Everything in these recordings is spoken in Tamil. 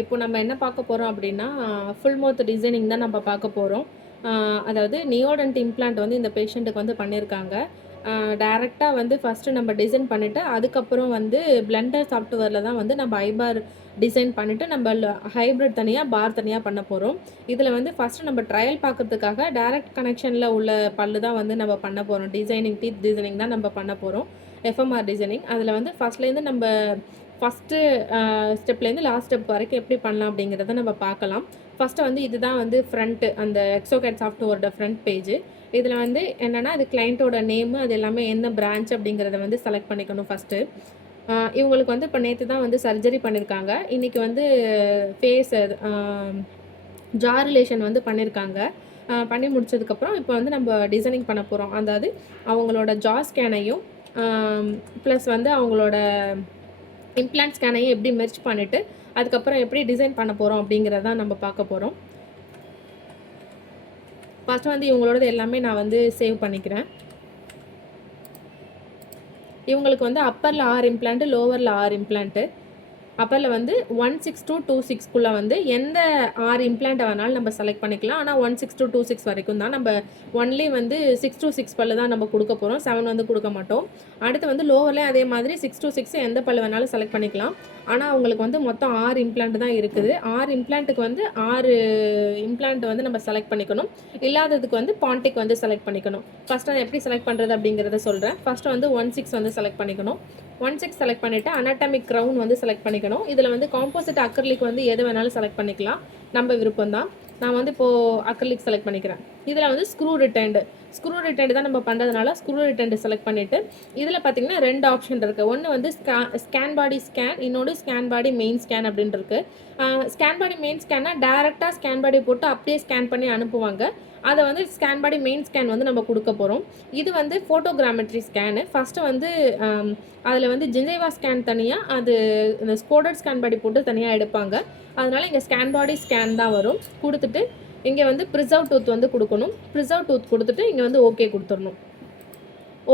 இப்போ நம்ம என்ன பார்க்க போறோம் அப்படின்னா, ஃபுல் மவுத் டிசைனிங் தான் நம்ம பார்க்க போறோம். அதாவது நியோடென்ட் இம்ப்ளான்ட் வந்து இந்த பேஷண்ட்டுக்கு வந்து பண்ணியிருக்காங்க. டைரக்ட்டா வந்து ஃபர்ஸ்ட்டு நம்ம டிசைன் பண்ணிட்டு, அதுக்கப்புறம் வந்து பிளெண்டர் சாஃப்ட்வேர்ல தான் வந்து நம்ம ஐபார் டிசைன் பண்ணிட்டு, ஹைப்ரிட் தனியா, பார் தனியா பண்ண போறோம். இதில வந்து ஃபர்ஸ்ட்டு நம்ம ட்ரையல் பார்க்கறதுக்காக டைரக்ட் கனெக்ஷன்ல உள்ள பல்லு தான் வந்து நம்ம பண்ண போறோம். டீத் டிசைனிங் தான் நம்ம பண்ண போறோம். FMR designing. அதில வந்து ஃபர்ஸ்ட்லேருந்து நம்ம ஃபஸ்ட்டு ஸ்டெப்லேருந்து லாஸ்ட் ஸ்டெப் வரைக்கும் எப்படி பண்ணலாம் அப்படிங்கிறத நம்ம பார்க்கலாம். ஃபஸ்ட்டு வந்து இதுதான் வந்து ஃப்ரண்ட்டு அந்த எக்ஸோகேட் சாஃப்ட்வேரோட ஃப்ரண்ட் பேஜு. இதில் வந்து என்னென்னா, அது கிளையண்ட்டோட நேமு, அது எல்லாமே எந்த பிரான்ச் அப்படிங்கிறத வந்து செலக்ட் பண்ணிக்கணும் ஃபஸ்ட்டு. இவங்களுக்கு வந்து இப்போ நேற்று தான் வந்து சர்ஜரி பண்ணியிருக்காங்க. இன்றைக்கி வந்து ஃபேஸ் ஜா ரிலேஷன் வந்து பண்ணியிருக்காங்க. பண்ணி முடிச்சதுக்கப்புறம் இப்போ வந்து நம்ம டிசைனிங் பண்ண போகிறோம். அதாவது அவங்களோட ஜா ஸ்கேனையும் ப்ளஸ் வந்து அவங்களோட இம்ப்ளான்ட் ஸ்கேனையும் எப்படி மெர்ஜ் பண்ணிவிட்டு அதுக்கப்புறம் எப்படி டிசைன் பண்ண போகிறோம் அப்படிங்கிறத நம்ம பார்க்க போகிறோம். ஃபஸ்ட்டு வந்து இவங்களோடது எல்லாமே நான் வந்து சேவ் பண்ணிக்கிறேன். இவங்களுக்கு வந்து அப்பரில் 6 இம்ப்ளான்ட்டு, லோவரில் 6 இம்ப்ளான்ட்டு. அப்பரில் வந்து 16 to 26க்குள்ளே வந்து எந்த 6 இம்ப்ளான்ட்டை வேணாலும் நம்ம செலக்ட் பண்ணிக்கலாம். ஆனால் 16 to 26 வரைக்கும் தான். நம்ம ஒன்லி வந்து 6 to 6 பல்லு தான் நம்ம கொடுக்க போகிறோம். 7 வந்து கொடுக்க மாட்டோம். அடுத்து வந்து லோவர்லேயும் அதே மாதிரி 6 to 6 எந்த பல்லு வேணாலும் செலக்ட் பண்ணிக்கலாம். ஆனால் அவங்களுக்கு வந்து மொத்தம் 6 இம்ப்ளான்ட் தான் இருக்குது. 6 இம்ப்ளான்ட்டுக்கு வந்து 6 இம்ப்ளான்ட் வந்து நம்ம செலக்ட் பண்ணிக்கணும். இல்லாததுக்கு வந்து பாண்டிக் வந்து செலக்ட் பண்ணிக்கணும். ஃபஸ்ட்டு அதை எப்படி செலக்ட் பண்ணுறது அப்படிங்கிறத சொல்கிறேன். ஃபஸ்ட்டு வந்து 16 வந்து செலக்ட் பண்ணிக்கணும். 16 செலக்ட் பண்ணிவிட்டு அனாட்டமிக் க்ரவுன் வந்து செலக்ட் பண்ணிக்கணும். இதில் வந்து காம்போசிட் அக்ரிலிக் வந்து எது வேணாலும் செலக்ட் பண்ணிக்கலாம். நம்ம விருப்பம் தான். நான் வந்து இப்போது அக்ரிலிக் செலக்ட் பண்ணிக்கிறேன். இதில் வந்து ஸ்க்ரூ ரிட்டைன்டு தான் நம்ம பண்ணுறதுனால ஸ்க்ரூ ரிட்டைன்டு செலக்ட் பண்ணிவிட்டு இதில் பார்த்திங்கன்னா 2 ஆப்ஷன் இருக்குது. ஒன்று வந்து ஸ்கேன் பாடி ஸ்கேன், இன்னொன்று ஸ்கேன் பாடி மெயின் ஸ்கேன் அப்படின்னு இருக்குது. ஸ்கேன் பாடி மெயின் ஸ்கேன்னா டேரெக்டாக ஸ்கேன் பாடி போட்டு அப்படியே ஸ்கேன் பண்ணி அனுப்புவாங்க. அதை வந்து ஸ்கேன் பாடி மெயின் ஸ்கேன் வந்து நம்ம கொடுக்க போகிறோம். இது வந்து ஃபோட்டோகிராமெட்ரி ஸ்கேனு. ஃபஸ்ட்டு வந்து அதில் வந்து ஜிஞ்சைவா ஸ்கேன் தனியாக, அது இந்த ஸ்கோடட் ஸ்கேன் பாடி போட்டு தனியாக எடுப்பாங்க. அதனால் இங்கே ஸ்கேன் பாடி ஸ்கேன் தான் வரும். கொடுத்துட்டு இங்கே வந்து ப்ரிசர்வ் டூத் வந்து கொடுக்கணும். ப்ரிசர்வ் டூத் கொடுத்துட்டு இங்கே வந்து ஓகே கொடுத்துடணும்.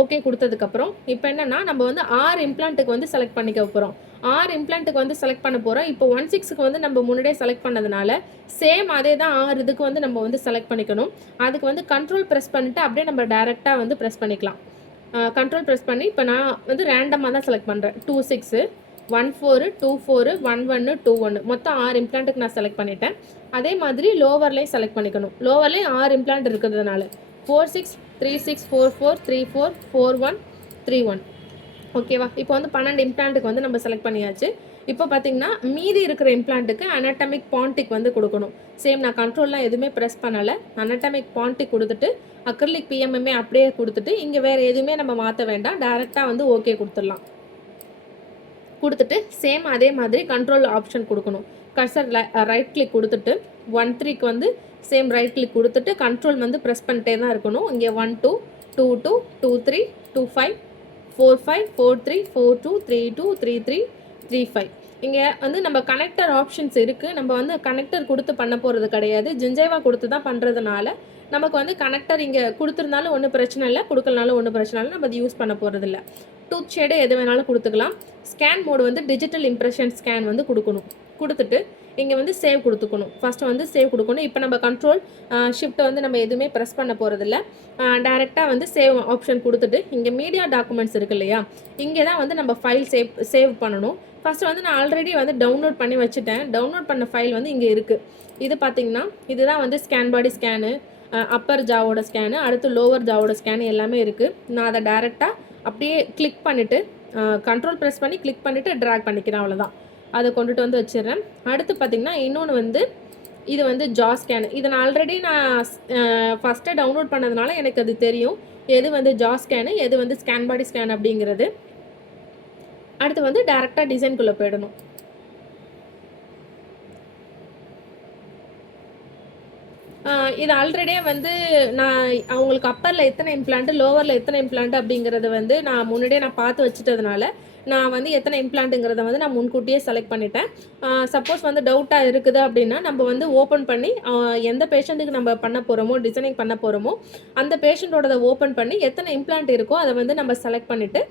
ஓகே கொடுத்ததுக்கப்புறம் இப்போ என்னென்னா, நம்ம வந்து 6 இம்ப்ளான்ட்டுக்கு வந்து செலக்ட் பண்ணிக்க போகிறோம். 6 இம்ப்ளான்ட்டுக்கு வந்து செலக்ட் பண்ண போகிறோம். இப்போ 16க்கு வந்து நம்ம முன்னாடியே செலக்ட் பண்ணதுனால சேம் அதே தான் 6 இதுக்கு வந்து நம்ம வந்து செலக்ட் பண்ணிக்கணும். அதுக்கு வந்து கண்ட்ரோல் ப்ரெஸ் பண்ணிவிட்டு அப்படியே நம்ம டேரெக்டாக வந்து ப்ரெஸ் பண்ணிக்கலாம். கண்ட்ரோல் ப்ரெஸ் பண்ணி இப்போ நான் வந்து ரேண்டமாக தான் செலக்ட் பண்ணுறேன். 26, 14, 24, 11, 21 மொத்தம் 6 இம்ப்ளான்ட்டுக்கு நான் செலக்ட் பண்ணிட்டேன். அதே மாதிரி லோவர்லேயும் செலக்ட் பண்ணிக்கணும். லோவர்லேயும் 6 இம்ப்ளான்ட் இருக்கிறதுனால 46, 36, 44, 34, 41, 31. ஓகேவா? இப்போ வந்து 12 இம்ப்ளான்ட்டுக்கு வந்து நம்ம செலக்ட் பண்ணியாச்சு. இப்போ பார்த்தீங்கன்னா மீதி இருக்கிற இம்ப்ளான்ட்டுக்கு அனாட்டமிக் பாண்டிக் வந்து கொடுக்கணும். சேம் நான் கண்ட்ரோல்லாம் எதுவுமே ப்ரெஸ் பண்ணலை. அனாட்டமிக் பாண்டிக் கொடுத்துட்டு அக்ரிலிக் பிஎம்எம்ஏ அப்படியே கொடுத்துட்டு இங்கே வேறு எதுவுமே நம்ம மாற்ற வேண்டாம். டேரெக்டாக வந்து ஓகே கொடுத்துடலாம். கொடுத்துட்டு சேம் அதே மாதிரி கண்ட்ரோல் ஆப்ஷன் கொடுக்கணும். கர்சர் ரைட் கிளிக் கொடுத்துட்டு 13க்கு வந்து சேம் ரைட் கிளிக் கொடுத்துட்டு கண்ட்ரோல் வந்து ப்ரெஸ் பண்ணிட்டே தான் இருக்கணும். இங்கே 12, 22, 23, 25, 45, 43, 42, 32, 33, 35. இங்கே வந்து நம்ம கனெக்டர் ஆப்ஷன்ஸ் இருக்குது. நம்ம வந்து கனெக்டர் கொடுத்து பண்ண போகிறது கிடையாது. ஜிஞ்சைவா கொடுத்து தான் பண்ணுறதுனால நமக்கு வந்து கனெக்டர் இங்கே கொடுத்துருந்தாலும் ஒன்றும் பிரச்சனை இல்லை, கொடுக்கலனாலும் ஒன்றும் பிரச்சனை இல்லை. நம்ம அது யூஸ் பண்ண போகிறதில்ல. டூத் ஷேடு எது வேணாலும் கொடுத்துக்கலாம். ஸ்கேன் மோடு வந்து டிஜிட்டல் இம்ப்ரெஷன் ஸ்கேன் வந்து கொடுக்கணும். கொடுத்துட்டு இங்கே வந்து சேவ் கொடுத்துக்கணும். ஃபஸ்ட்டு வந்து சேவ் கொடுக்கணும். இப்போ நம்ம கண்ட்ரோல் ஷிஃப்ட்டை வந்து நம்ம எதுவுமே ப்ரெஸ் பண்ண போகிறதில்ல. டேரெக்டாக வந்து சேவ் ஆப்ஷன் கொடுத்துட்டு இங்கே மீடியா டாக்குமெண்ட்ஸ் இருக்குது இல்லையா, இங்கே தான் வந்து நம்ம ஃபைல் சேவ் பண்ணணும். ஃபஸ்ட்டு வந்து நான் ஆல்ரெடி வந்து டவுன்லோட் பண்ணி வச்சுட்டேன். டவுன்லோட் பண்ண ஃபைல் வந்து இங்கே இருக்குது. இது பார்த்திங்கன்னா இதுதான் வந்து ஸ்கேன் பாடி ஸ்கேனு, அப்பர் ஜாவோட ஸ்கேனு, அடுத்து லோவர் ஜாவோட ஸ்கேனு எல்லாமே இருக்குது. நான் அதை டேரெக்டாக அப்படியே கிளிக் பண்ணிவிட்டு கண்ட்ரோல் ப்ரெஸ் பண்ணி கிளிக் பண்ணிவிட்டு ட்ராக் பண்ணிக்கிறேன். அவ்வளோதான். அதை கொண்டுட்டு வந்து வச்சிடுறேன். அடுத்து பார்த்திங்கன்னா இன்னொன்று வந்து இது வந்து ஜா ஸ்கேனு. இதை நான் ஆல்ரெடி ஃபஸ்ட்டே டவுன்லோட் பண்ணதுனால எனக்கு அது தெரியும், எது வந்து ஜா ஸ்கேனு, எது வந்து ஸ்கேன் பாடி ஸ்கேன் அப்படிங்கிறது. அடுத்து வந்து டேரெக்டாக டிசைன்குள்ளே போயிடணும். இது ஆல்ரெடியே வந்து நான் அவங்களுக்கு அப்பரில் எத்தனை இம்ப்ளான்ட்டு, லோவரில் எத்தனை இம்ப்ளான்ட்டு அப்படிங்கிறத வந்து நான் முன்னாடியே பார்த்து வச்சுட்டதுனால நான் வந்து எத்தனை இம்ப்ளான்ட்டுங்கிறத வந்து நான் முன்கூட்டியே செலக்ட் பண்ணிட்டேன். சப்போஸ் வந்து டவுட்டாக இருக்குது அப்படின்னா நம்ம வந்து ஓப்பன் பண்ணி எந்த பேஷண்ட்டுக்கு நம்ம பண்ண போகிறோமோ, டிசைனிங் பண்ண போகிறோமோ அந்த பேஷண்ட்டோடதை ஓப்பன் பண்ணி எத்தனை இம்ப்ளான்ட் இருக்கோ அதை வந்து நம்ம செலக்ட் பண்ணிவிட்டு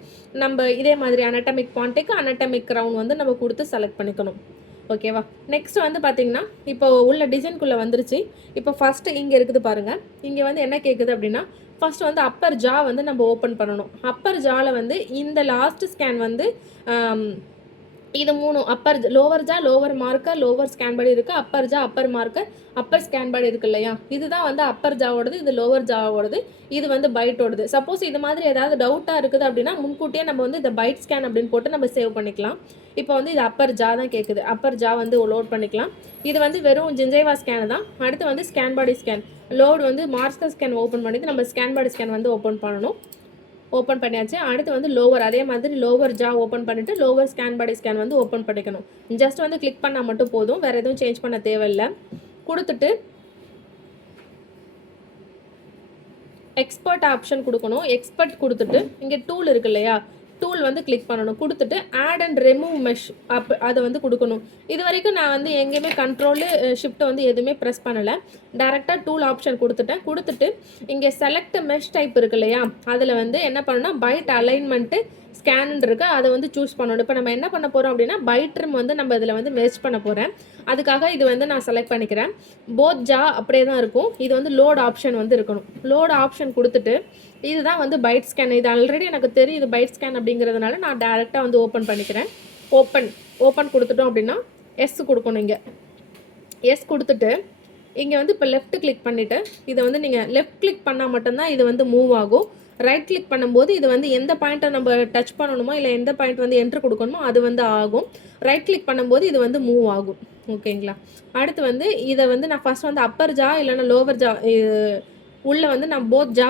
நம்ம இதே மாதிரி அனாட்டமிக் பாண்டிக், அனாட்டமிக் க்ரவுன் வந்து நம்ம கொடுத்து செலக்ட் பண்ணிக்கணும். ஓகேவா? நெக்ஸ்ட் வந்து பார்த்தீங்கன்னா, இப்போ உள்ள டிசைன்குள்ளே வந்துருச்சு. இப்போ ஃபர்ஸ்ட்டு இங்க இருக்குது பாருங்க. இங்க வந்து என்ன கேட்குது அப்படின்னா, ஃபர்ஸ்ட் வந்து அப்பர் ஜா வந்து நம்ம ஓப்பன் பண்ணணும். அப்பர் ஜால வந்து இந்த லாஸ்ட் ஸ்கேன் வந்து அம் இது 3 lower jaw, lower marker, lower scan body இருக்கு. Upper jaw, upper marker, upper scan body இருக்கு இல்லையா? இதுதான் வந்து அப்பர் ஜாவோடது. இது லோவர் ஜாவோடது. இது வந்து பைட்டோடது. சப்போஸ் இது மாதிரி ஏதாவது டவுட்டா இருக்குது அப்படின்னா, முன்கூட்டியே நம்ம வந்து இந்த பைட் ஸ்கேன் அப்படின்னு போட்டு நம்ம சேவ் பண்ணிக்கலாம். இப்போ வந்து இது அப்பர் ஜா தான் கேட்குது. அப்பர் ஜா வந்து லோட் பண்ணிக்கலாம். இது வந்து வெறும் ஜிஞ்சைவா ஸ்கேன் தான். அடுத்து வந்து ஸ்கேன் பாடி ஸ்கேன். லோட் வந்து மார்க்கர் ஸ்கேன் ஓப்பன் பண்ணிட்டு நம்ம ஸ்கேன் பாடி ஸ்கேன் வந்து ஓப்பன் பண்ணணும். ஓப்பன் பண்ணியாச்சு. அடுத்து வந்து லோவர் அதே மாதிரி லோவர் ஜா ஓப்பன் பண்ணிவிட்டு லோவர் ஸ்கேன் பாடி ஸ்கேன் வந்து ஓப்பன் பண்ணிக்கணும். ஜஸ்ட் வந்து கிளிக் பண்ணால் மட்டும் போதும். வேறு எதுவும் சேஞ்ச் பண்ண தேவையில்லை. கொடுத்துட்டு எக்ஸ்பர்ட் ஆப்ஷன் கொடுக்கணும். எக்ஸ்பர்ட் கொடுத்துட்டு இங்கே டூல் இருக்கு இல்லையா? டூல் வந்து கிளிக் பண்ணணும். கொடுத்துட்டு ஆட் அண்ட் ரிமூவ் மெஷ் அதை வந்து கொடுக்கணும். இது வரைக்கும் நான் வந்து எங்கேயுமே கண்ட்ரோலு ஷிஃப்ட்டை வந்து எதுவுமே ப்ரெஸ் பண்ணலை. டேரெக்டாக டூல் ஆப்ஷன் கொடுத்துட்டேன். கொடுத்துட்டு இங்கே செலக்ட் மெஷ் டைப் இருக்கு இல்லையா? அதில் வந்து என்ன பண்ணணும்னா பைட் அலைன்மெண்ட்டு ஸ்கேன் இருக்கு. அதை வந்து சூஸ் பண்ணணும். இப்போ நம்ம என்ன பண்ண போகிறோம் அப்படின்னா பைட்ரிம் வந்து நம்ம இதில் வந்து மெர்ஜ் பண்ண போகிறேன். அதுக்காக இது வந்து நான் செலக்ட் பண்ணிக்கிறேன். போத் ஜா அப்படியே தான் இருக்கும். இது வந்து லோட் ஆப்ஷன் வந்து இருக்கணும். லோட் ஆப்ஷன் கொடுத்துட்டு இதுதான் வந்து பைட் ஸ்கேன். இது ஆல்ரெடி எனக்கு தெரியும் இது பைட் ஸ்கேன் அப்படிங்கிறதுனால நான் டேரெக்டாக வந்து ஓப்பன் பண்ணிக்கிறேன். ஓப்பன் கொடுத்துட்டோம் அப்படின்னா எஸ் கொடுக்கணும். இங்கே எஸ் கொடுத்துட்டு இங்கே வந்து இப்போ லெஃப்ட் கிளிக் பண்ணிவிட்டு இதை வந்து நீங்கள் லெஃப்ட் கிளிக் பண்ணால் மட்டும்தான் இது வந்து மூவ் ஆகும். ரைட் கிளிக் பண்ணும்போது இது வந்து எந்த பாயிண்ட்டை நம்ம டச் பண்ணணுமோ இல்லை எந்த பாயிண்ட் வந்து என்ட்ரு கொடுக்கணுமோ அது வந்து ஆகும். ரைட் கிளிக் பண்ணும்போது இது வந்து மூவ் ஆகும். ஓகேங்களா? அடுத்து வந்து இதை வந்து நான் ஃபர்ஸ்ட் வந்து அப்பர் ஜா இல்லைன்னா லோவர் ஜா உள்ளே வந்து நான் போத் ஜா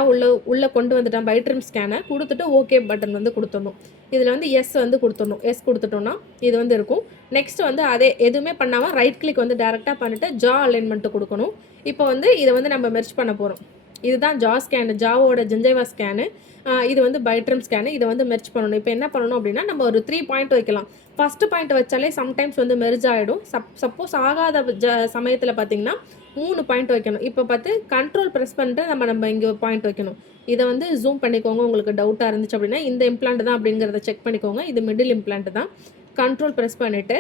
உள்ளே கொண்டு வந்துட்டேன். பைட்ரிம் ஸ்கேனை கொடுத்துட்டு ஓகே பட்டன் வந்து கொடுத்துடணும். இதில் வந்து எஸ் வந்து கொடுத்துடணும். எஸ் கொடுத்துட்டோன்னா இது வந்து இருக்கும். நெக்ஸ்ட் வந்து அதே எதுவுமே பண்ணாமல் ரைட் கிளிக் வந்து டேரெக்டாக பண்ணிவிட்டு ஜா அலைன்மெண்ட்டு கொடுக்கணும். இப்போ வந்து இதை வந்து நம்ம மெர்ஜ் பண்ண போகிறோம். இதுதான் ஜா ஸ்கேனு, ஜாவோட ஜிஞ்சைவா ஸ்கேனு. இது வந்து பைட்ரிம் ஸ்கேனு. இதை வந்து மெர்ஜ் பண்ணணும். இப்போ என்ன பண்ணணும் அப்படின்னா நம்ம ஒரு 3 பாயிண்ட் வைக்கலாம். ஃபஸ்ட்டு பாயிண்ட் வச்சாலே சம்டைம்ஸ் வந்து மெர்ஜ் ஆகிடும். சப்போஸ் ஆகாத சமயத்தில் பார்த்தீங்கன்னா 3 பாயிண்ட் வைக்கணும். இப்போ பார்த்து கண்ட்ரோல் ப்ரெஸ் பண்ணிட்டு நம்ம இங்கே ஒரு பாயிண்ட் வைக்கணும். இதை வந்து ஜூம் பண்ணிக்கோங்க. உங்களுக்கு டவுட்டாக இருந்துச்சு அப்படின்னா இந்த இம்ப்ளான்ட் தான் அப்படிங்கிறத செக் பண்ணிக்கோங்க. இது மிடில் இம்ப்ளான்ட் தான். கண்ட்ரோல் ப்ரெஸ் பண்ணிவிட்டு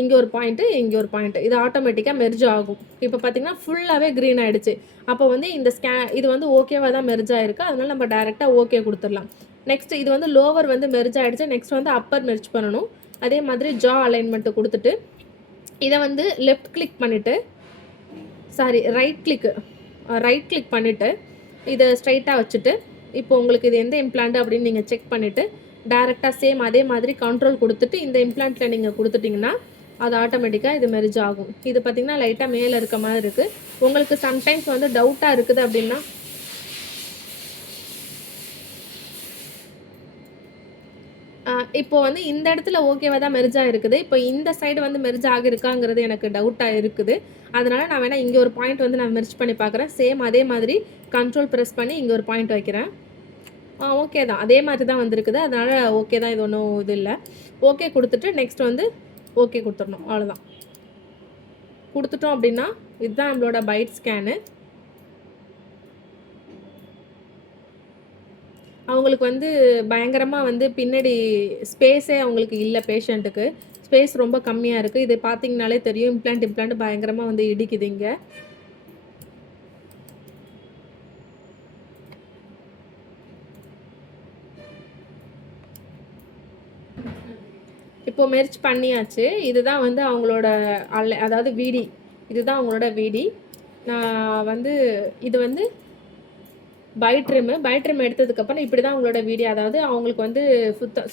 இங்கே ஒரு பாயிண்ட்டு, இங்கே ஒரு பாயிண்ட்டு. இது ஆட்டோமேட்டிக்காக மெர்ஜ் ஆகும். இப்போ பார்த்தீங்கன்னா ஃபுல்லாகவே க்ரீன் ஆகிடுச்சு. அப்போ வந்து இந்த இது வந்து ஓகேவாக தான் மெர்ஜ் ஆகிருக்கு. அதனால் நம்ம டேரெக்டாக ஓகே கொடுத்துடலாம். நெக்ஸ்ட் இது வந்து லோவர் வந்து மெர்ஜ் ஆகிடுச்சு. நெக்ஸ்ட் வந்து அப்பர் மெர்ஜ் பண்ணணும். அதே மாதிரி ஜா அலைன்மெண்ட்டு கொடுத்துட்டு இதை வந்து லெஃப்ட் கிளிக் பண்ணிவிட்டு ரைட் கிளிக் பண்ணிவிட்டு இதை ஸ்ட்ரைட்டாக வச்சுட்டு இப்போ உங்களுக்கு இது எந்த இம்ப்ளான்ட் அப்படின்னு நீங்கள் செக் பண்ணிவிட்டு டேரெக்டாக சேம் அதே மாதிரி கண்ட்ரோல் கொடுத்துட்டு இந்த இம்ப்ளான்ட்டில் நீங்கள் கொடுத்துட்டிங்கன்னா அது ஆட்டோமேட்டிக்காக இது மெர்ஜ் ஆகும். இது பார்த்திங்கன்னா லைட்டாக மேலே இருக்க மாதிரி இருக்குது. உங்களுக்கு சம்டைம்ஸ் வந்து டவுட்டாக இருக்குது அப்படின்னா இப்போ வந்து இந்த இடத்துல ஓகேவாக தான் மெர்ஜ் ஆகிருக்குது. இப்போ இந்த சைடு வந்து மெர்ஜ் ஆகிருக்காங்கிறது எனக்கு டவுட்டாக இருக்குது. அதனால் நான் வேணால் இங்கே ஒரு பாயிண்ட் வந்து நான் மெர்ஜ் பண்ணி பார்க்குறேன். சேம் அதே மாதிரி கண்ட்ரோல் ப்ரெஸ் பண்ணி இங்கே ஒரு பாயிண்ட் வைக்கிறேன். ஓகே தான். அதே மாதிரி தான் வந்திருக்குது. அதனால் ஓகே தான். இது ஒன்றும் இது இல்லை. ஓகே கொடுத்துட்டு நெக்ஸ்ட் வந்து ஓகே கொடுத்துடணும். அவ்வளோதான். கொடுத்துட்டோம் அப்படின்னா இதுதான் நம்மளோட பைட் ஸ்கேனு. அவங்களுக்கு வந்து பயங்கரமாக வந்து பின்னாடி ஸ்பேஸே அவங்களுக்கு இல்லை. பேஷண்ட்டுக்கு ஸ்பேஸ் ரொம்ப கம்மியாக இருக்குது. இது பார்த்தீங்கனாலே தெரியும். இம்ப்ளான்ட் பயங்கரமாக வந்து இடிக்குது இங்கே. இப்போ மெர்ஜ் பண்ணியாச்சு. இதுதான் வந்து அவங்களோட அதாவது விடி. இதுதான் அவங்களோட விடி. நான் வந்து இது வந்து பைட்ரிம் எடுத்ததுக்கப்புறம் இப்படி தான் அவங்களோட வீடியோ. அதாவது அவங்களுக்கு வந்து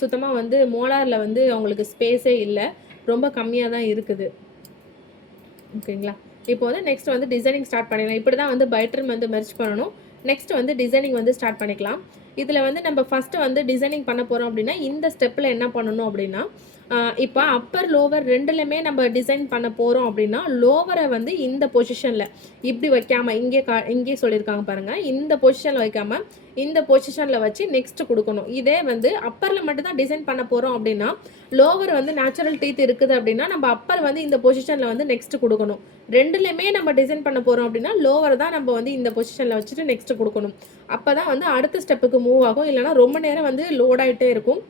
சுத்தமாக வந்து மோலாரில் வந்து அவங்களுக்கு ஸ்பேஸே இல்லை. ரொம்ப கம்மியாக தான் இருக்குது. ஓகேங்களா? இப்போ வந்து நெக்ஸ்ட் வந்து டிசைனிங் ஸ்டார்ட் பண்ணிடலாம். இப்படி தான் வந்து பைட்ரிம் வந்து மெர்ஜ் பண்ணணும். நெக்ஸ்ட் வந்து டிசைனிங் வந்து ஸ்டார்ட் பண்ணிக்கலாம். இதில் வந்து நம்ம ஃபஸ்ட்டு வந்து டிசைனிங் பண்ண போகிறோம் அப்படின்னா இந்த ஸ்டெப்பில் என்ன பண்ணணும் அப்படின்னா இப்போ அப்பர் லோவர் ரெண்டுலையுமே நம்ம டிசைன் பண்ண போகிறோம் அப்படின்னா லோவரை வந்து இந்த பொசிஷனில் இப்படி வைக்காமல் இங்கே சொல்லியிருக்காங்க பாருங்கள். இந்த பொசிஷனில் வைக்காமல் இந்த பொசிஷனில் வச்சு நெக்ஸ்ட்டு கொடுக்கணும். இதே வந்து அப்பரில் மட்டும்தான் டிசைன் பண்ண போகிறோம் அப்படின்னா லோவர் வந்து நேச்சுரல் டீத் இருக்குது அப்படின்னா நம்ம அப்பர் வந்து இந்த பொசிஷனில் வந்து நெக்ஸ்ட்டு கொடுக்கணும். ரெண்டுலையுமே நம்ம டிசைன் பண்ண போகிறோம் அப்படின்னா லோவர் தான் நம்ம வந்து இந்த பொசிஷனில் வச்சுட்டு நெக்ஸ்ட்டு கொடுக்கணும். அப்போ தான் வந்து அடுத்த ஸ்டெப்புக்கு மூவ் ஆகும். இல்லைனா ரொம்ப நேரம் வந்து லோட் ஆகிட்டே இருக்கும்.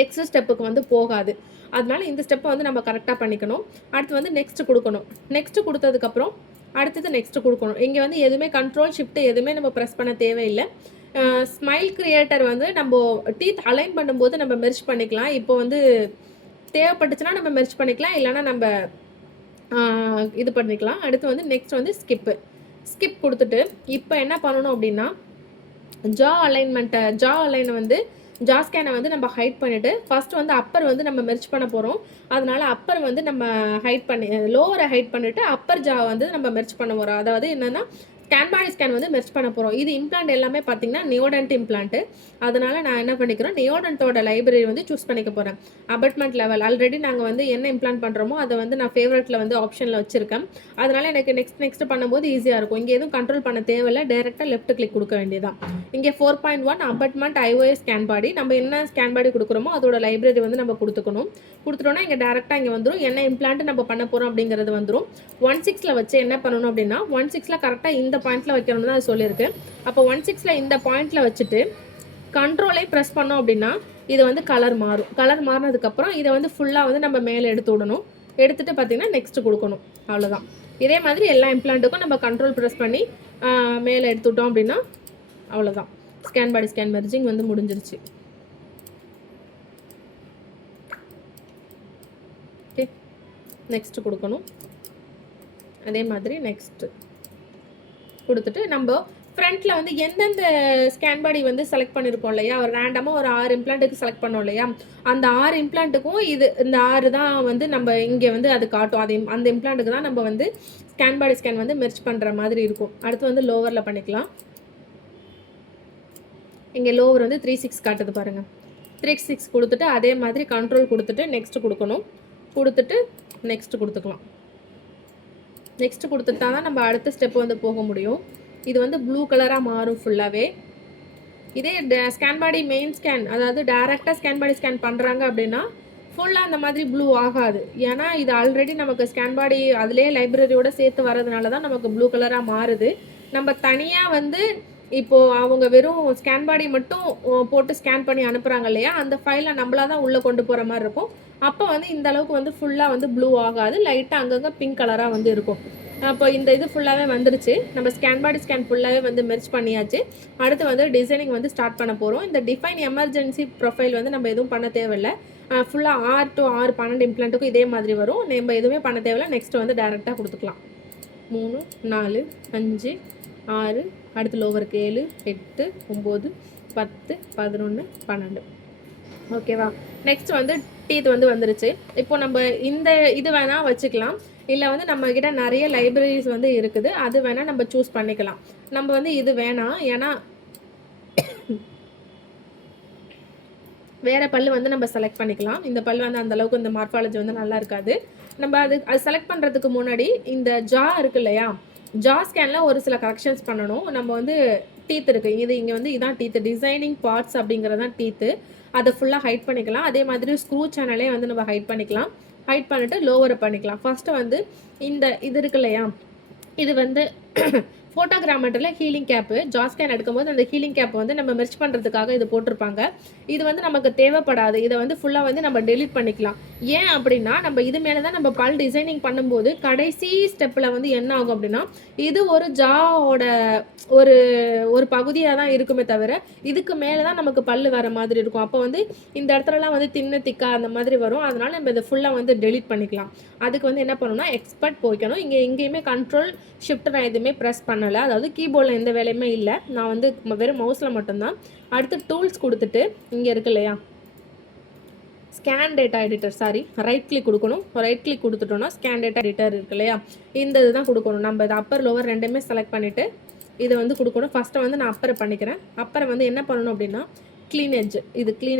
நெக்ஸ்ட் ஸ்டெப்புக்கு வந்து போகாது. அதனால இந்த ஸ்டெப்பை வந்து நம்ம கரெக்டாக பண்ணிக்கணும். அடுத்து வந்து நெக்ஸ்ட் கொடுக்கணும். நெக்ஸ்ட் கொடுத்ததுக்கப்புறம் அடுத்தது நெக்ஸ்ட் கொடுக்கணும். இங்கே வந்து எதுவுமே கண்ட்ரோல் ஷிஃப்ட் எதுவுமே நம்ம ப்ரெஸ் பண்ண தேவையில்லை. ஸ்மைல் கிரியேட்டர் வந்து நம்ம டீத் அலைன் பண்ணும்போது நம்ம மெர்ஜ் பண்ணிக்கலாம். இப்போ வந்து தேவைப்பட்டுச்சுன்னா நம்ம மெர்ஜ் பண்ணிக்கலாம், இல்லைனா நம்ம இது பண்ணிக்கலாம். அடுத்து வந்து நெக்ஸ்ட் வந்து ஸ்கிப் கொடுத்துட்டு இப்போ என்ன பண்ணணும் அப்படின்னா ஜா அலைனை வந்து ஜா ஸ்கேனை வந்து நம்ம ஹைட் பண்ணிவிட்டு ஃபஸ்ட்டு வந்து அப்பர் வந்து நம்ம மெர்ஜ் பண்ண போகிறோம். அதனால அப்பர் வந்து நம்ம ஹைட் பண்ணி லோவரை ஹைட் பண்ணிவிட்டு அப்பர் ஜா வந்து நம்ம மெர்ஜ் பண்ண போகிறோம். அதாவது என்னென்னா ஸ்கேன் பாடி ஸ்கேன் வந்து மெர்ஜ் பண்ண போகிறோம். இது இம்ப்ளான்ட் எல்லாமே பார்த்தீங்கன்னா நியோடன்ட் இம்ப்ளான்ட்டு. அதனால் நான் என்ன பண்ணிக்கிறோம், நியோடன்ட்டோட லைப்ரரி வந்து சூஸ் பண்ணிக்க போகிறேன். அபட்மெண்ட் லெவல் ஆல்ரெடி நாங்கள் வந்து என்ன இம்ப்ளான்ட் பண்ணுறோமோ அதை வந்து நான் ஃபேவரட்டில் வந்து ஆப்ஷனில் வச்சுருக்கேன். அதனால் எனக்கு நெக்ஸ்ட் பண்ணும்போது ஈஸியாக இருக்கும். இங்கே எதுவும் கண்ட்ரோல் பண்ண தேவையில்லை, டேரெக்டாக லெஃப்ட் கிளிக் கொடுக்க வேண்டியதான். இங்கே 4.1 அபட்மெண்ட் ஐஓஎஸ் ஸ்கேன் பாடி, நம்ம என்ன ஸ்கேன் பாடி கொடுக்குறோமோ அதோட லைப்ரரி வந்து நம்ம கொடுத்துட்டோன்னா இங்கே டேரெக்டாக இங்கே வந்துடும். என்ன இம்ப்ளான்ட் நம்ம பண்ண போகிறோம் அப்படிங்கிறது வந்துடும். 1.6 வச்சு என்ன பண்ணணும் அப்படின்னா 1.6 கரெக்டாக இந்த பாயிண்ட்டில் வைக்கணும்னு தான் அது சொல்லியிருக்கு. அப்போ 1.6 இந்த பாயிண்ட்டில் வச்சுட்டு கண்ட்ரோலை ப்ரெஸ் பண்ணோம் அப்படின்னா இது வந்து கலர் மாறும். கலர் மாறினதுக்கப்புறம் இதை வந்து ஃபுல்லாக வந்து நம்ம மேலே எடுத்து விடணும். எடுத்துகிட்டு பார்த்திங்கன்னா நெக்ஸ்ட் கொடுக்கணும். அவ்வளோதான். இதே மாதிரி எல்லா இம்ப்ளான்ட்டுக்கும் நம்ம கண்ட்ரோல் ப்ரெஸ் பண்ணி மேலே எடுத்துவிட்டோம் அப்படின்னா அவ்வளோதான். ஸ்கேன் பாடி ஸ்கேன் மெர்ஜிங் வந்து முடிஞ்சிருச்சு. ஓகே, நெக்ஸ்ட் கொடுக்கணும். அதே மாதிரி நெக்ஸ்ட்டு கொடுத்துட்டு நம்ம ஃப்ரண்ட்டில் வந்து எந்தெந்த ஸ்கேன் பாடி வந்து செலக்ட் பண்ணியிருப்போம் இல்லையா, ஒரு ரேண்டமாக ஒரு 6 இம்ப்ளான்ட்டுக்கு செலக்ட் பண்ணோம் இல்லையா, அந்த 6 இம்ப்ளான்ட்டுக்கும் இந்த 6 தான் வந்து நம்ம இங்கே வந்து அது காட்டும். அந்த இம்ப்ளான்ட்டுக்கு தான் நம்ம வந்து ஸ்கேன் பாடி ஸ்கேன் வந்து மெர்ஜ் பண்ணுற மாதிரி இருக்கும். அடுத்து வந்து லோவரில் பண்ணிக்கலாம். இங்கே லோவர் வந்து 3.6 காட்டுது பாருங்கள். 3.6 கொடுத்துட்டு அதே மாதிரி கண்ட்ரோல் கொடுத்துட்டு நெக்ஸ்ட் கொடுக்கணும். கொடுத்துட்டு நெக்ஸ்ட் கொடுத்துக்கலாம். நெக்ஸ்ட் கொடுத்துட்டா தான் நம்ம அடுத்த ஸ்டெப் வந்து போக முடியும். இது வந்து ப்ளூ கலராக மாறும் ஃபுல்லாகவே. இதே ஸ்கேன் பாடி மெயின் ஸ்கேன், அதாவது டேரெக்டாக ஸ்கேன் பாடி ஸ்கேன் பண்ணுறாங்க அப்படின்னா ஃபுல்லாக அந்த மாதிரி ப்ளூ ஆகாது. ஏன்னா இது ஆல்ரெடி நமக்கு ஸ்கேன் பாடி அதிலே லைப்ரரியோடு சேர்த்து வரதுனால தான் நமக்கு ப்ளூ கலராக மாறுது. நம்ம தனியாக வந்து இப்போது அவங்க வெறும் ஸ்கேன் பாடி மட்டும் போட்டு ஸ்கேன் பண்ணி அனுப்புகிறாங்க இல்லையா, அந்த ஃபைலை நம்மளாக தான் உள்ளே கொண்டு போகிற மாதிரி இருக்கும். அப்போ வந்து இந்த அளவுக்கு வந்து ஃபுல்லாக வந்து ப்ளூ ஆகாது, லைட்டாக அங்கங்கே பிங்க் கலராக வந்து இருக்கும். அப்போ இந்த இது ஃபுல்லாகவே வந்துருச்சு. நம்ம ஸ்கேன் பாடி ஸ்கேன் ஃபுல்லாகவே வந்து மெர்ஜ் பண்ணியாச்சு. அடுத்து வந்து டிசைனிங் வந்து ஸ்டார்ட் பண்ண போகிறோம். இந்த டிஃபைன் எமர்ஜென்சி ப்ரொஃபைல் வந்து நம்ம எதுவும் பண்ண தேவையில்லை. ஃபுல்லாக 6 to 6 12 இம்ப்ளான்ட்டுக்கும் இதே மாதிரி வரும். நம்ம எதுவுமே பண்ண தேவையில்லை. நெக்ஸ்ட் வந்து டேரெக்டாக கொடுத்துக்கலாம். 3 4 5 6, அடுத்து லோவருக்கு 7 8 9 10 11 12. ஓகேவா? நெக்ஸ்ட் வந்து டீத் வந்து வந்துருச்சு. இப்போ நம்ம இந்த இது வேணால் வச்சுக்கலாம், இல்லை வந்து நம்மக்கிட்ட நிறைய லைப்ரரிஸ் வந்து இருக்குது, அது வேணால் நம்ம சூஸ் பண்ணிக்கலாம். நம்ம வந்து இது வேணாம், ஏன்னா வேறு பல் வந்து நம்ம செலக்ட் பண்ணிக்கலாம். இந்த பல் வந்து அந்தளவுக்கு இந்த மார்ஃபாலஜி வந்து நல்லா இருக்காது. நம்ம அது செலக்ட் பண்ணுறதுக்கு முன்னாடி இந்த ஜா இருக்கு இல்லையா, ஜா ஸ்கேனில் ஒரு சில கரெக்ஷன்ஸ் பண்ணணும். நம்ம வந்து டீத் இருக்குது, இங்கே வந்து இதான் டீத்து, டிசைனிங் பார்ட்ஸ் அப்படிங்கிறதான் டீத்து. அதை ஃபுல்லாக ஹைட் பண்ணிக்கலாம். அதே மாதிரி ஸ்க்ரூ சேனலே வந்து நம்ம ஹைட் பண்ணிக்கலாம். ஹைட் பண்ணிவிட்டு லோவரை பண்ணிக்கலாம். ஃபஸ்ட்டு வந்து இது இருக்கு இல்லையா, இது வந்து ஃபோட்டோகிராமெட்டரில் ஹீலிங் கேப்பு ஜா ஸ்கேன் எடுக்கும்போது அந்த ஹீலிங் கேப் வந்து நம்ம மெர்ஜ் பண்ணுறதுக்காக இது போட்டிருப்பாங்க. இது வந்து நமக்கு தேவைப்படாது. இதை வந்து ஃபுல்லாக வந்து நம்ம டெலிட் பண்ணிக்கலாம். ஏன் அப்படின்னா நம்ம இது மேலே தான் நம்ம பல் டிசைனிங் பண்ணும்போது கடைசி ஸ்டெப்பில் வந்து என்ன ஆகும் அப்படின்னா இது ஒரு ஜாவோட ஒரு பகுதியாக தான் இருக்குமே தவிர இதுக்கு மேலே தான் நமக்கு பல் வர மாதிரி இருக்கும். அப்போ வந்து இந்த இடத்துலலாம் வந்து திக்கா அந்த மாதிரி வரும். அதனால் நம்ம இதை ஃபுல்லாக வந்து டெலிட் பண்ணிக்கலாம். அதுக்கு வந்து என்ன பண்ணணும்னா எக்ஸ்பர்ட் போய்க்கணும். எங்கேயுமே கண்ட்ரோல் ஷிஃப்ட் நான் எதுவுமே ப்ரெஸ் பண்ணலை, அதாவது கீபோர்டில் எந்த வேலையுமே இல்லை, நான் வந்து வெறும் மவுஸில் மட்டும்தான். அடுத்து டூல்ஸ் கொடுத்துட்டு இங்கே இருக்கு இல்லையா scan data editor, right click கொடுக்கணும். ரைட் கிளிக் கொடுத்துட்டோன்னா ஸ்கேன் டேட்டா எடிட்டர் இருக்கு இல்லையா, இந்த இதுதான் கொடுக்கணும். நம்ம இது அப்பர் லோவர் ரெண்டுமே செலக்ட் பண்ணிவிட்டு இதை வந்து கொடுக்கணும். ஃபஸ்ட்டு வந்து நான் அப்பரை பண்ணிக்கிறேன். அப்பரை வந்து என்ன பண்ணணும் அப்படின்னா க்ளீன்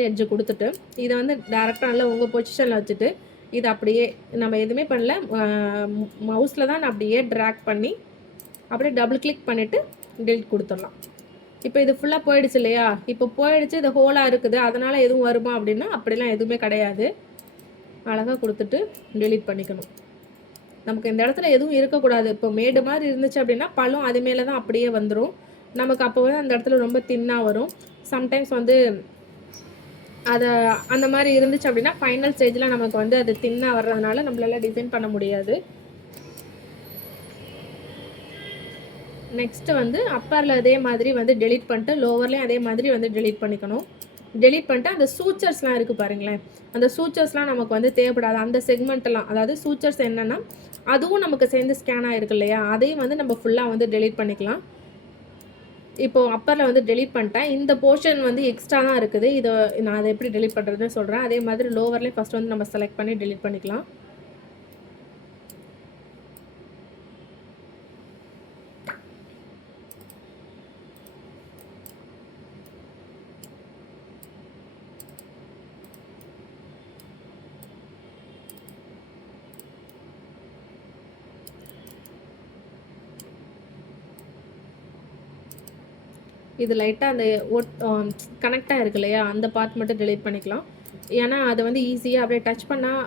எட்ஜு கொடுத்துட்டு இதை வந்து டேரெக்டாக நல்லா உங்கள் பொசிஷனில் வச்சுட்டு இது அப்படியே நம்ம எதுவுமே பண்ணல, மவுஸில் தான் நான் அப்படியே ட்ராக் பண்ணி அப்படியே டபுள் கிளிக் பண்ணிவிட்டு டெலிட் கொடுத்துடலாம். இப்போ இது ஃபுல்லாக போயிடுச்சு இல்லையா, இப்போ போயிடுச்சு, இது ஹோலாக இருக்குது, அதனால் எதுவும் வருமா அப்படின்னா அப்படிலாம் எதுவுமே கிடையாது. அழகாக கொடுத்துட்டு டெலிட் பண்ணிக்கணும். நமக்கு இந்த இடத்துல எதுவும் இருக்கக்கூடாது. இப்போ மேடு மாதிரி இருந்துச்சு அப்படின்னா பழம் அது மேலே தான் அப்படியே வந்துடும். நமக்கு அப்போ வந்து அந்த இடத்துல ரொம்ப தின்னாக வரும். சம்டைம்ஸ் வந்து அதை அந்த மாதிரி இருந்துச்சு அப்படின்னா ஃபைனல் ஸ்டேஜில் நமக்கு வந்து அது தின்னாக வர்றதுனால நம்மளால டிசைன் பண்ண முடியாது. நெக்ஸ்ட்டு வந்து அப்பரில் அதே மாதிரி வந்து டெலீட் பண்ணிட்டு லோவர்லேயும் அதே மாதிரி வந்து டெலீட் பண்ணிக்கணும். டெலீட் பண்ணிட்டு அந்த சூச்சர்ஸ்லாம் இருக்குது பாருங்களேன், அந்த சூச்சர்ஸ்லாம் நமக்கு வந்து தேவைப்படாது. அந்த செக்மெண்ட்டெல்லாம், அதாவது சூச்சர்ஸ் என்னென்னா அதுவும் நமக்கு சேர்ந்து ஸ்கேன் ஆகிருக்கு இல்லையா, அதையும் வந்து நம்ம ஃபுல்லாக வந்து டெலீட் பண்ணிக்கலாம். இப்போது அப்பரில் வந்து டெலீட் பண்ணிட்டேன். இந்த போர்ஷன் வந்து எக்ஸ்ட்ரா தான் இருக்குது. இதை நான் அதை எப்படி டெலீட் பண்ணுறதுன்னு சொல்கிறேன். அதே மாதிரி லோவர்லேயும் ஃபஸ்ட் வந்து நம்ம செலக்ட் பண்ணி டெலீட் பண்ணிக்கலாம். இது லைட்டாக அந்த கனெக்டாக இருக்கு இல்லையா, அந்த பார்ட் மட்டும் டெலீட் பண்ணிக்கலாம். ஏன்னா அதை வந்து ஈஸியாக அப்படியே டச் பண்ணால்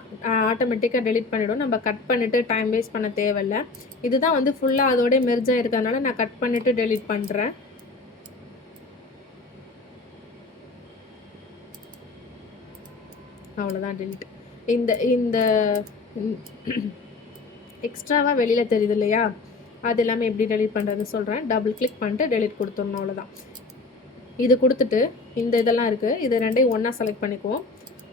ஆட்டோமேட்டிக்காக டெலீட் பண்ணிவிடும். நம்ம கட் பண்ணிவிட்டு டைம் வேஸ்ட் பண்ண தேவையில்லை. இதுதான் வந்து ஃபுல்லாக அதோடய மெர்ஜாக இருக்கிறதுனால நான் கட் பண்ணிவிட்டு டெலீட் பண்ணுறேன். அவ்வளோதான் டெலீட். இந்த இந்த எக்ஸ்ட்ராவாக வெளியில் தெரியுது இல்லையா, அது எல்லாமே எப்படி டெலீட் பண்ணுறதுன்னு சொல்கிறேன். டபுள் கிளிக் பண்ணிட்டு டெலீட் கொடுத்துடணும், அவ்வளோதான். இது கொடுத்துட்டு இந்த இதெல்லாம் இருக்குது, இது ரெண்டையும் ஒன்றா செலக்ட் பண்ணிக்குவோம்.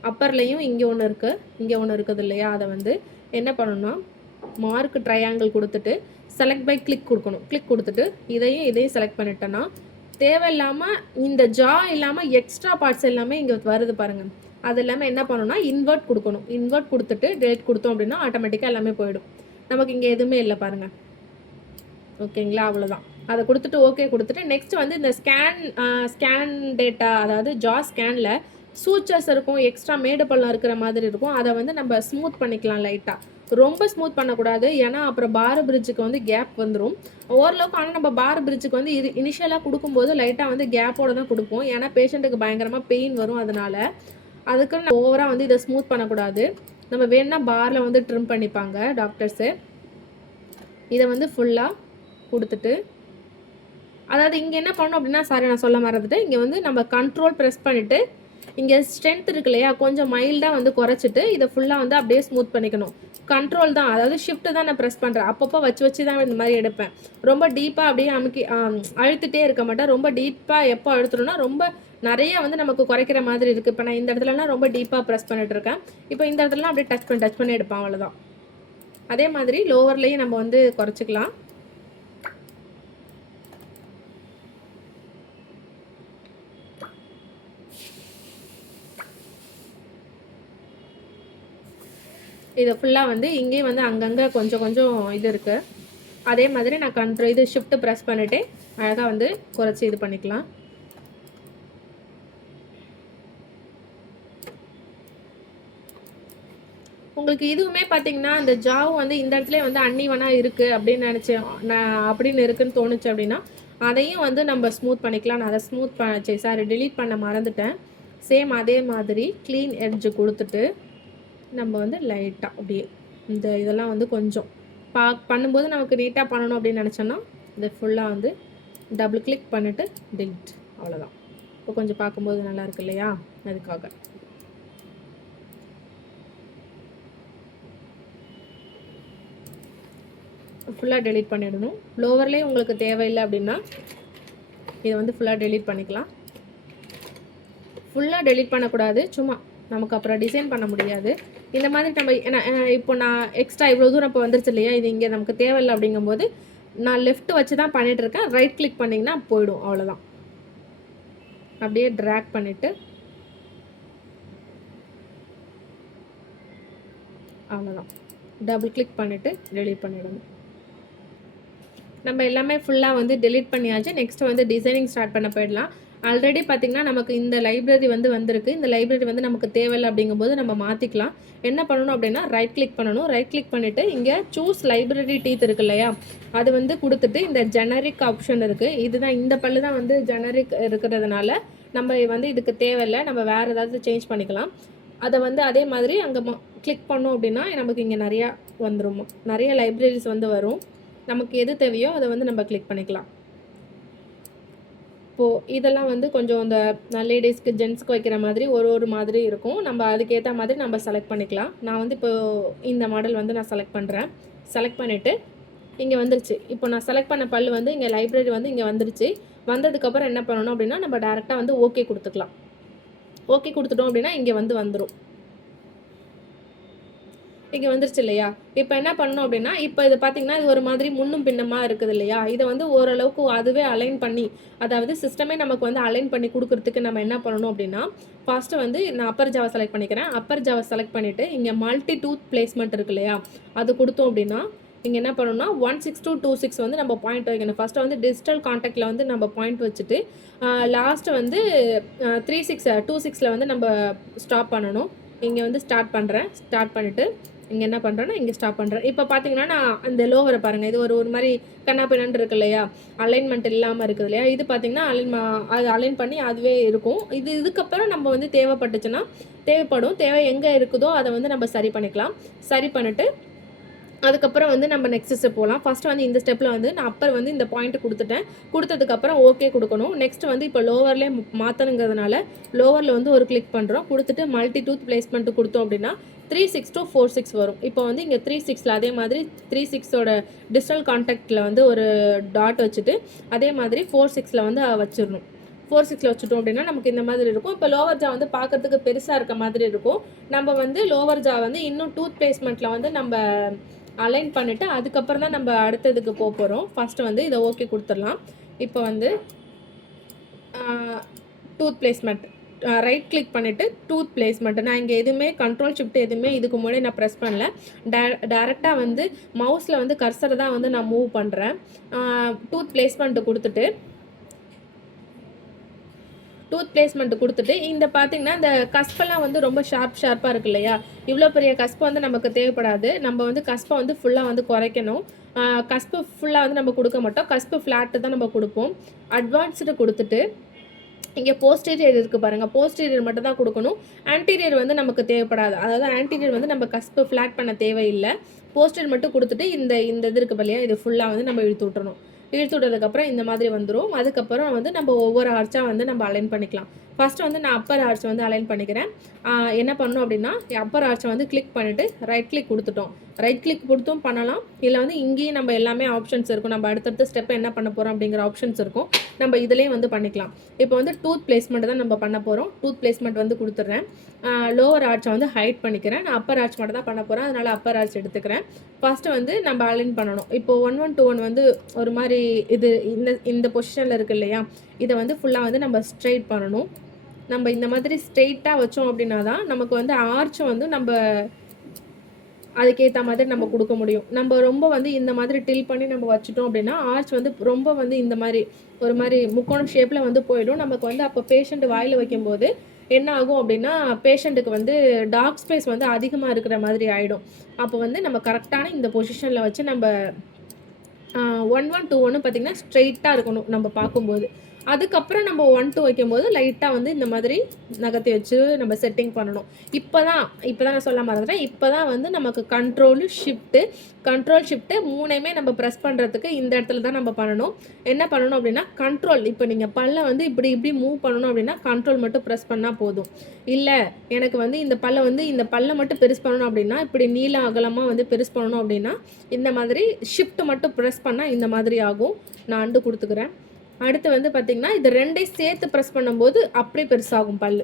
அப்பர்லேயும் இங்கே ஒன்று இருக்குது, இங்கே ஒன்று இருக்குது இல்லையா, அதை வந்து என்ன பண்ணணும்னா மார்க் ட்ரையாங்கிள் கொடுத்துட்டு செலக்ட் பை கிளிக் கொடுக்கணும். கிளிக் கொடுத்துட்டு இதையும் செலக்ட் பண்ணிட்டேன்னா தேவையில்லாமல் இந்த ஜா இல்லாமல் எக்ஸ்ட்ரா பார்ட்ஸ் எல்லாமே இங்கே வருது பாருங்கள். அது எல்லாமே என்ன பண்ணணும்னா இன்வெர்ட் கொடுக்கணும். இன்வெர்ட் கொடுத்துட்டு டெலிட் கொடுத்தோம் அப்படின்னா ஆட்டோமேட்டிக்காக எல்லாமே போயிடும். நமக்கு இங்கே எதுவுமே இல்லை பாருங்கள். ஓகேங்களா, அவ்வளோதான். அதை கொடுத்துட்டு ஓகே கொடுத்துட்டு நெக்ஸ்ட் வந்து இந்த ஸ்கேன் டேட்டா, அதாவது ஜா ஸ்கேனில் சூச்சர்ஸ் இருக்கும், எக்ஸ்ட்ரா மேடு பள்ளம் இருக்கிற மாதிரி இருக்கும். அதை வந்து நம்ம ஸ்மூத் பண்ணிக்கலாம் லைட்டாக. ரொம்ப ஸ்மூத் பண்ணக்கூடாது, ஏன்னா அப்புறம் பார் பிரிட்ஜுக்கு வந்து கேப் வந்துடும் ஓரளவுக்கு. ஆனால் நம்ம பார் பிரிட்ஜுக்கு வந்து இனிஷியலாக கொடுக்கும்போது லைட்டாக வந்து கேப்போடு தான் கொடுப்போம், ஏன்னா பேஷண்ட்டுக்கு பயங்கரமாக பெயின் வரும். அதனால் அதுக்கு நம்ம ஓவராக வந்து இதை ஸ்மூத் பண்ணக்கூடாது. நம்ம வேணுன்னா பாரில் வந்து ட்ரிம் பண்ணிப்பாங்க டாக்டர்ஸு. இதை வந்து ஃபுல்லாக கொடுத்துட்டு, அதாவது இங்கே என்ன பண்ணணும் அப்படின்னா, சாரி நான் சொல்ல மறந்துட்டேன், இங்கே வந்து நம்ம கண்ட்ரோல் ப்ரெஸ் பண்ணிவிட்டு இங்கே ஸ்ட்ரென்த் இருக்கு இல்லையா, கொஞ்சம் மைல்டாக வந்து குறைச்சிட்டு இதை ஃபுல்லாக வந்து அப்படியே ஸ்மூத் பண்ணிக்கணும். கண்ட்ரோல் தான், அதாவது ஷிஃப்ட்டு தான் நான் ப்ரெஸ் பண்ணுறேன். அப்பப்போ வச்சு தான் இந்த மாதிரி எடுப்பேன். ரொம்ப டீப்பாக அப்படியே அழுத்திட்டே இருக்க மாட்டேன். ரொம்ப டீப்பாக எப்போ அழுத்தணும்னா ரொம்ப நிறைய வந்து நமக்கு குறைக்கிற மாதிரி இருக்குது. இப்போ நான் இந்த இடத்துலலாம் ரொம்ப டீப்பாக ப்ரெஸ் பண்ணிட்டு இருக்கேன். இப்போ இந்த இடத்துலலாம் அப்படியே டச் பண்ணி எடுப்பேன், அவ்வளோதான். அதே மாதிரி லோவர்லேயும் நம்ம வந்து குறைச்சிக்கலாம். இதை ஃபுல்லாக வந்து இங்கேயும் வந்து அங்கங்கே கொஞ்சம் இது இருக்குது. அதே மாதிரி நான் இது ஷிஃப்ட்டு ப்ரெஸ் பண்ணிவிட்டு அழகாக வந்து குறைச்சி இது பண்ணிக்கலாம். உங்களுக்கு இதுவுமே பார்த்தீங்கன்னா அந்த ஜாவும் வந்து இந்த இடத்துல வந்து அன்னிவனாக இருக்குது அப்படின்னு நினச்சேன், அப்படின்னு இருக்குன்னு தோணுச்சு அப்படின்னா அதையும் வந்து நம்ம ஸ்மூத் பண்ணிக்கலாம். நான் அதை ஸ்மூத் டெலீட் பண்ண மறந்துட்டேன். சேம் அதே மாதிரி க்ளீன் எட்ஜு கொடுத்துட்டு நம்ம வந்து லைட்டாக அப்படியே இந்த இதெல்லாம் வந்து கொஞ்சம் பண்ணும்போது நமக்கு நீட்டாக பண்ணணும் அப்படின்னு நினச்சோன்னா இதை ஃபுல்லாக வந்து டபுள் கிளிக் பண்ணிவிட்டு டெலிட், அவ்வளோதான். இப்போ கொஞ்சம் பார்க்கும்போது நல்லா இருக்கு இல்லையா, அதுக்காக. ஃபுல்லாக டெலீட் பண்ணிடணும். லோவர்லேயே உங்களுக்கு தேவையில்லை அப்படின்னா இதை வந்து ஃபுல்லாக டெலீட் பண்ணிக்கலாம். ஃபுல்லாக டெலீட் பண்ணக்கூடாது, சும்மா நமக்கு அப்புறம் டிசைன் பண்ண முடியாது. இந்த மாதிரி நம்ம இப்போ நான் எக்ஸ்ட்ரா இவ்வளோ தூரம் இப்போ வந்துருச்சு இல்லையா, இது இங்கே நமக்கு தேவையில்லை அப்படிங்கும்போது நான் லெஃப்ட் வச்சு தான் பண்ணிகிட்ருக்கேன். ரைட் கிளிக் பண்ணிங்கன்னா போயிடும், அவ்வளோதான். அப்படியே ட்ராக் பண்ணிவிட்டு அவ்வளோதான், டபுள் கிளிக் பண்ணிவிட்டு டெலீட் பண்ணிடணும். நம்ம எல்லாமே ஃபுல்லாக வந்து டெலீட் பண்ணியாச்சு. நெக்ஸ்ட்டு வந்து டிசைனிங் ஸ்டார்ட் பண்ண போயிடலாம். ஆல்ரெடி பார்த்திங்கன்னா நமக்கு இந்த லைப்ரரி வந்து வந்திருக்கு. இந்த லைப்ரரி வந்து நமக்கு தேவையில்லை அப்படிங்கும்போது நம்ம மாற்றிக்கலாம். என்ன பண்ணணும் அப்படின்னா ரைட் கிளிக் பண்ணணும். ரைட் கிளிக் பண்ணிவிட்டு இங்கே சூஸ் லைப்ரரி டீத் இருக்கு இல்லையா, அது வந்து கொடுத்துட்டு இந்த ஜெனரிக் ஆப்ஷன் இருக்குது. இதுதான், இந்த பல்லு தான் வந்து ஜெனரிக் இருக்கிறதுனால நம்ம வந்து இதுக்கு தேவையில்லை, நம்ம வேறு ஏதாவது சேஞ்ச் பண்ணிக்கலாம். அதை வந்து அதே மாதிரி அங்கே கிளிக் பண்ணோம் அப்படின்னா நமக்கு இங்கே நிறையா வந்துடும், நிறைய லைப்ரரிஸ் வந்து வரும். நமக்கு எது தேவையோ அதை வந்து நம்ம கிளிக் பண்ணிக்கலாம். இப்போது இதெல்லாம் வந்து கொஞ்சம் இந்த லேடீஸ்க்கு ஜென்ஸ்க்கு வைக்கிற மாதிரி ஒரு மாதிரி இருக்கும். நம்ம அதுக்கேற்ற மாதிரி நம்ம செலக்ட் பண்ணிக்கலாம். நான் வந்து இப்போது இந்த மாடல் வந்து நான் செலக்ட் பண்ணுறேன். செலக்ட் பண்ணிவிட்டு இங்கே வந்துருச்சு. இப்போ நான் செலக்ட் பண்ண பல்லு வந்து இங்கே லைப்ரரி வந்து இங்கே வந்துருச்சு. வந்ததுக்கப்புறம் என்ன பண்ணணும் அப்படின்னா, நம்ம டேரெக்டாக வந்து ஓகே கொடுத்துக்கலாம். ஓகே கொடுத்துட்டோம் அப்படின்னா இங்கே வந்துடும். இங்கே வந்துருச்சு இல்லையா? இப்போ என்ன பண்ணணும் அப்படின்னா, இப்போ இது பார்த்தீங்கன்னா இது ஒரு மாதிரி முன்னும் பின்னமாக இருக்குது இல்லையா? இதை வந்து ஓரளவுக்கு அதுவே அலைன் பண்ணி, அதாவது சிஸ்டமே நமக்கு வந்து அலைன் பண்ணி கொடுக்குறதுக்கு நம்ம என்ன பண்ணணும் அப்படின்னா, ஃபஸ்ட்டு வந்து நான் அப்பர் ஜாவா செலக்ட் பண்ணிக்கிறேன். அப்பர் ஜாவா செலக்ட் பண்ணிவிட்டு இங்கே மல்டி டூத் பிளேஸ்மெண்ட் இருக்கு இல்லையா? அது கொடுத்தோம் அப்படின்னா இங்கே என்ன பண்ணணும்னா 16226 வந்து நம்ம பாயிண்ட் வைக்கணும். ஃபஸ்ட்டு வந்து டிஜிட்டல் காண்டாக்டில் வந்து நம்ம பாயிண்ட் வச்சுட்டு லாஸ்ட்டு வந்து 2626 வந்து நம்ம ஸ்டாப் பண்ணணும். இங்கே வந்து ஸ்டார்ட் பண்ணுறேன். ஸ்டார்ட் பண்ணிவிட்டு இங்கே என்ன பண்ணுறேன்னா இங்கே ஸ்டாப் பண்ணுறேன். இப்போ பார்த்தீங்கன்னா நான் அந்த லோவரை பாருங்கள். இது ஒரு மாதிரி கண்ணாப்பின்னு இருக்கு இல்லையா? அலைன்மெண்ட் இல்லாமல் இருக்குது இல்லையா? இது பார்த்தீங்கன்னா அது அலைன் பண்ணி அதுவே இருக்கும். இதுக்கப்புறம் நம்ம வந்து தேவைப்பட்டுச்சுன்னா தேவை எங்கே இருக்குதோ அதை வந்து நம்ம சரி பண்ணிக்கலாம். சரி பண்ணிவிட்டு அதுக்கப்புறம் வந்து நம்ம நெக்ஸ்ட் ஸ்டெப் போகலாம். ஃபஸ்ட்டு வந்து இந்த ஸ்டெப்பில் வந்து நான் அப்பர் வந்து இந்த பாயிண்ட் கொடுத்துட்டேன். கொடுத்ததுக்கப்புறம் ஓகே கொடுக்கணும். நெக்ஸ்ட் வந்து இப்போ லோவர்லேயே மாற்றணுங்கிறதுனால லோவரில் வந்து ஒரு கிளிக் பண்ணுறோம். கொடுத்துட்டு மல்டி டூத் பிளேஸ்மெண்ட்டு கொடுத்தோம் அப்படின்னா 36246 வரும். இப்போ வந்து இங்கே 36 அதே மாதிரி 36ஓட டிஜிட்டல் கான்டாக்டில் வந்து ஒரு டாட் வச்சுட்டு அதே மாதிரி 46 வந்து வச்சிடணும். 46 வச்சுட்டோம் அப்படின்னா நமக்கு இந்த மாதிரி இருக்கும். இப்போ லோவர் ஜா வந்து பார்க்கறதுக்கு பெருசாக இருக்க மாதிரி இருக்கும். நம்ம வந்து லோவர் ஜா வந்து இன்னும் டூத் பிளேஸ்மெண்ட்டில் வந்து நம்ம அலைன் பண்ணிவிட்டு அதுக்கப்புறம் தான் நம்ம அடுத்ததுக்கு போகிறோம். ஃபஸ்ட்டு வந்து இதை ஓகே கொடுத்துடலாம். இப்போ வந்து டூத் பிளேஸ்மெண்ட் ரைட் கிளிக் பண்ணிவிட்டு டூத் பிளேஸ்மெண்ட் நான் இங்கே எதுவுமே கண்ட்ரோல் ஷிஃப்ட் எதுவுமே இதுக்கு முன்னாடி நான் ப்ரெஸ் பண்ணல. டேரெக்டாக வந்து மவுஸில் வந்து கர்சரை தான் வந்து நான் மூவ் பண்ணுறேன். டூத் பிளேஸ்மெண்ட்டு கொடுத்துட்டு இந்த பார்த்தீங்கன்னா இந்த கஸ்பெல்லாம் வந்து ரொம்ப ஷார்ப்பாக இருக்கு இல்லையா? இவ்வளோ பெரிய கஸ்பு வந்து நமக்கு தேவைப்படாது. நம்ம வந்து கஸ்பை வந்து ஃபுல்லாக வந்து குறைக்கணும். கஸ்பு ஃபுல்லாக வந்து நம்ம கொடுக்க மாட்டோம். கஸ்பு ஃப்ளாட்டு தான் நம்ம கொடுப்போம். அட்வான்ஸ்டு கொடுத்துட்டு இங்கே போஸ்டீரியர் இருக்குது பாருங்கள். போஸ்டீரியர் மட்டும் தான் கொடுக்கணும். ஆன்டீரியர் வந்து நமக்கு தேவைப்படாது. அதாவது ஆன்டீரியர் வந்து நம்ம கஸ்பு ஃப்ளாட் பண்ண தேவையில்லை. போஸ்டீரியர் மட்டும் கொடுத்துட்டு இந்த இது இருக்குது இல்லையா? இது ஃபுல்லாக வந்து நம்ம இழுத்து விட்டுறணும். இழுத்து விட்டதுக்கப்புறம் இந்த மாதிரி வந்துடும். அதுக்கப்புறம் வந்து நம்ம ஒவ்வொரு ஆர்ச்சாக வந்து நம்ம அலைன் பண்ணிக்கலாம். ஃபஸ்ட்டு வந்து நான் அப்பர் ஆர்ச் வந்து அலைன் பண்ணிக்கிறேன். என்ன பண்ணணும் அப்படின்னா அப்பர் ஆர்ச்சை வந்து கிளிக் பண்ணிவிட்டு ரைட் கிளிக் கொடுத்துட்டோம். ரைட் கிளிக் கொடுத்தும் பண்ணலாம். இதில் வந்து இங்கேயும் நம்ம எல்லாமே ஆப்ஷன்ஸ் இருக்கும். நம்ம அடுத்தடுத்த ஸ்டெப் என்ன பண்ண போகிறோம் அப்படிங்கிற ஆப்ஷன்ஸ் இருக்கும். நம்ம இதிலேயும் வந்து பண்ணிக்கலாம். இப்போ வந்து டூத் பிளேஸ்மெண்ட் தான் நம்ம பண்ண போகிறோம். டூத் பிளேஸ்மெண்ட் வந்து கொடுத்துட்றேன். லோவர் ஆர்ச்சை வந்து ஹைட் பண்ணிக்கிறேன். நான் அப்பர் ஆர்ச் மட்டும் தான் பண்ண போகிறேன். அதனால் அப்பர் ஆர்ச் எடுத்துக்கிறேன். ஃபஸ்ட்டு வந்து நம்ம அலைன் பண்ணணும். இப்போது 1121 வந்து ஒரு மாதிரி இது இந்த பொசிஷனில் இருக்குது இல்லையா? இதை வந்து ஃபுல்லாக வந்து நம்ம ஸ்ட்ரெயிட் பண்ணணும். நம்ம இந்த மாதிரி ஸ்ட்ரெயிட்டாக வச்சோம் அப்படின்னா தான் நமக்கு வந்து ஆர்ச்சை வந்து நம்ம அதுக்கேற்ற மாதிரி நம்ம கொடுக்க முடியும். நம்ம ரொம்ப வந்து இந்த மாதிரி டில் பண்ணி நம்ம வச்சுட்டோம் அப்படின்னா ஆர்ச் வந்து ரொம்ப வந்து இந்த மாதிரி ஒரு மாதிரி முக்கோணம் ஷேப்பில் வந்து போயிடும். நமக்கு வந்து அப்போ பேஷண்ட் வாயில் வைக்கும்போது என்ன ஆகும் அப்படின்னா பேஷண்ட்டுக்கு வந்து டார்க் ஸ்பேஸ் வந்து அதிகமாக இருக்கிற மாதிரி ஆகிடும். அப்போ வந்து நம்ம கரெக்டான இந்த பொசிஷனில் வச்சு நம்ம 1121 பார்த்திங்கன்னா ஸ்ட்ரெயிட்டாக இருக்கணும் நம்ம பார்க்கும்போது. அதுக்கப்புறம் நம்ம 1 2 வைக்கும்போது லைட்டாக வந்து இந்த மாதிரி நகர்த்தி வச்சு நம்ம செட்டிங் பண்ணணும். இப்போ தான் நான் சொல்ல மறந்துட்டேன். இப்போ தான் வந்து நமக்கு கண்ட்ரோல் ஷிஃப்ட்டு மூணையுமே நம்ம ப்ரெஸ் பண்ணுறதுக்கு இந்த இடத்துல தான் நம்ம பண்ணணும். என்ன பண்ணணும் அப்படின்னா கண்ட்ரோல் இப்போ நீங்கள் பல்லை வந்து இப்படி மூவ் பண்ணணும் அப்படின்னா கண்ட்ரோல் மட்டும் ப்ரெஸ் பண்ணால் போதும். இல்லை எனக்கு வந்து இந்த பல்லை மட்டும் பெருசு பண்ணணும் அப்படின்னா இப்படி நீள அகலமாக வந்து பெருசு பண்ணணும் அப்படின்னா இந்த மாதிரி ஷிஃப்ட் மட்டும் ப்ரெஸ் பண்ணால் இந்த மாதிரி ஆகும். நான் அண்டு கொடுத்துக்கிறேன். அடுத்து வந்து பார்த்திங்கன்னா இது ரெண்டையும் சேர்த்து ப்ரெஸ் பண்ணும்போது அப்படியே பெருசாகும் பல்.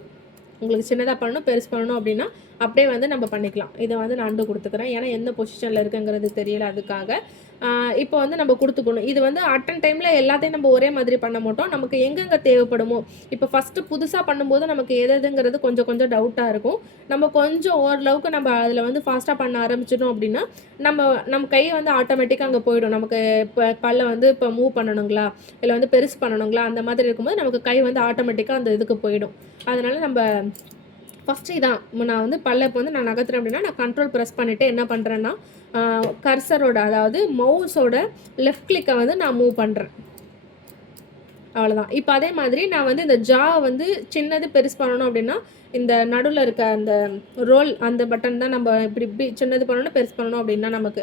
உங்களுக்கு சின்னதாக பண்ணணும் பெருசு பண்ணணும் அப்படின்னா அப்படியே வந்து நம்ம பண்ணிக்கலாம். இதை வந்து நான் அண்டு கொடுத்துக்கிறேன். ஏன்னா எந்த பொசிஷனில் இருக்குங்கிறது தெரியல அதுக்காக. இப்போ வந்து நம்ம கொடுத்துக்கணும். இது வந்து அட்டன் டைமில் எல்லாத்தையும் நம்ம ஒரே மாதிரி பண்ண மாட்டோம். நமக்கு எங்கெங்கே தேவைப்படுமோ இப்போ ஃபஸ்ட்டு புதுசாக பண்ணும்போது நமக்கு எதுங்கிறது கொஞ்சம் டவுட்டாக இருக்கும். நம்ம கொஞ்சம் ஓரளவுக்கு நம்ம அதில் வந்து ஃபாஸ்ட்டாக பண்ண ஆரம்பிச்சிட்டோம் அப்படின்னா நம்ம கையை வந்து ஆட்டோமேட்டிக்காக அங்கே போயிடும். நமக்கு இப்போ பல்லை வந்து இப்போ மூவ் பண்ணணுங்களா இல்லை வந்து பெருசு பண்ணணுங்களா அந்த மாதிரி இருக்கும்போது நமக்கு கை வந்து ஆட்டோமேட்டிக்காக அந்த இதுக்கு போயிடும். அதனால் நம்ம ஃபஸ்ட்டு இதான் நான் வந்து பல்லை இப்போ வந்து நான் நகர்த்துறேன் அப்படின்னா நான் கண்ட்ரோல் ப்ரெஸ் பண்ணிவிட்டு என்ன பண்ணுறேன்னா கர்சரோட அதாவது மவுஸோட லெஃப்ட் கிளிக்கை வந்து நான் மூவ் பண்ணுறேன். அவ்வளோதான். இப்போ அதே மாதிரி நான் வந்து இந்த ஜா வந்து சின்னது பெருசு பண்ணணும் அப்படின்னா, இந்த நடுவில் இருக்க அந்த ரோல் அந்த பட்டன் தான் நம்ம இப்படி இப்படி சின்னது பண்ணணும், பெருசு பண்ணணும் அப்படின்னா நமக்கு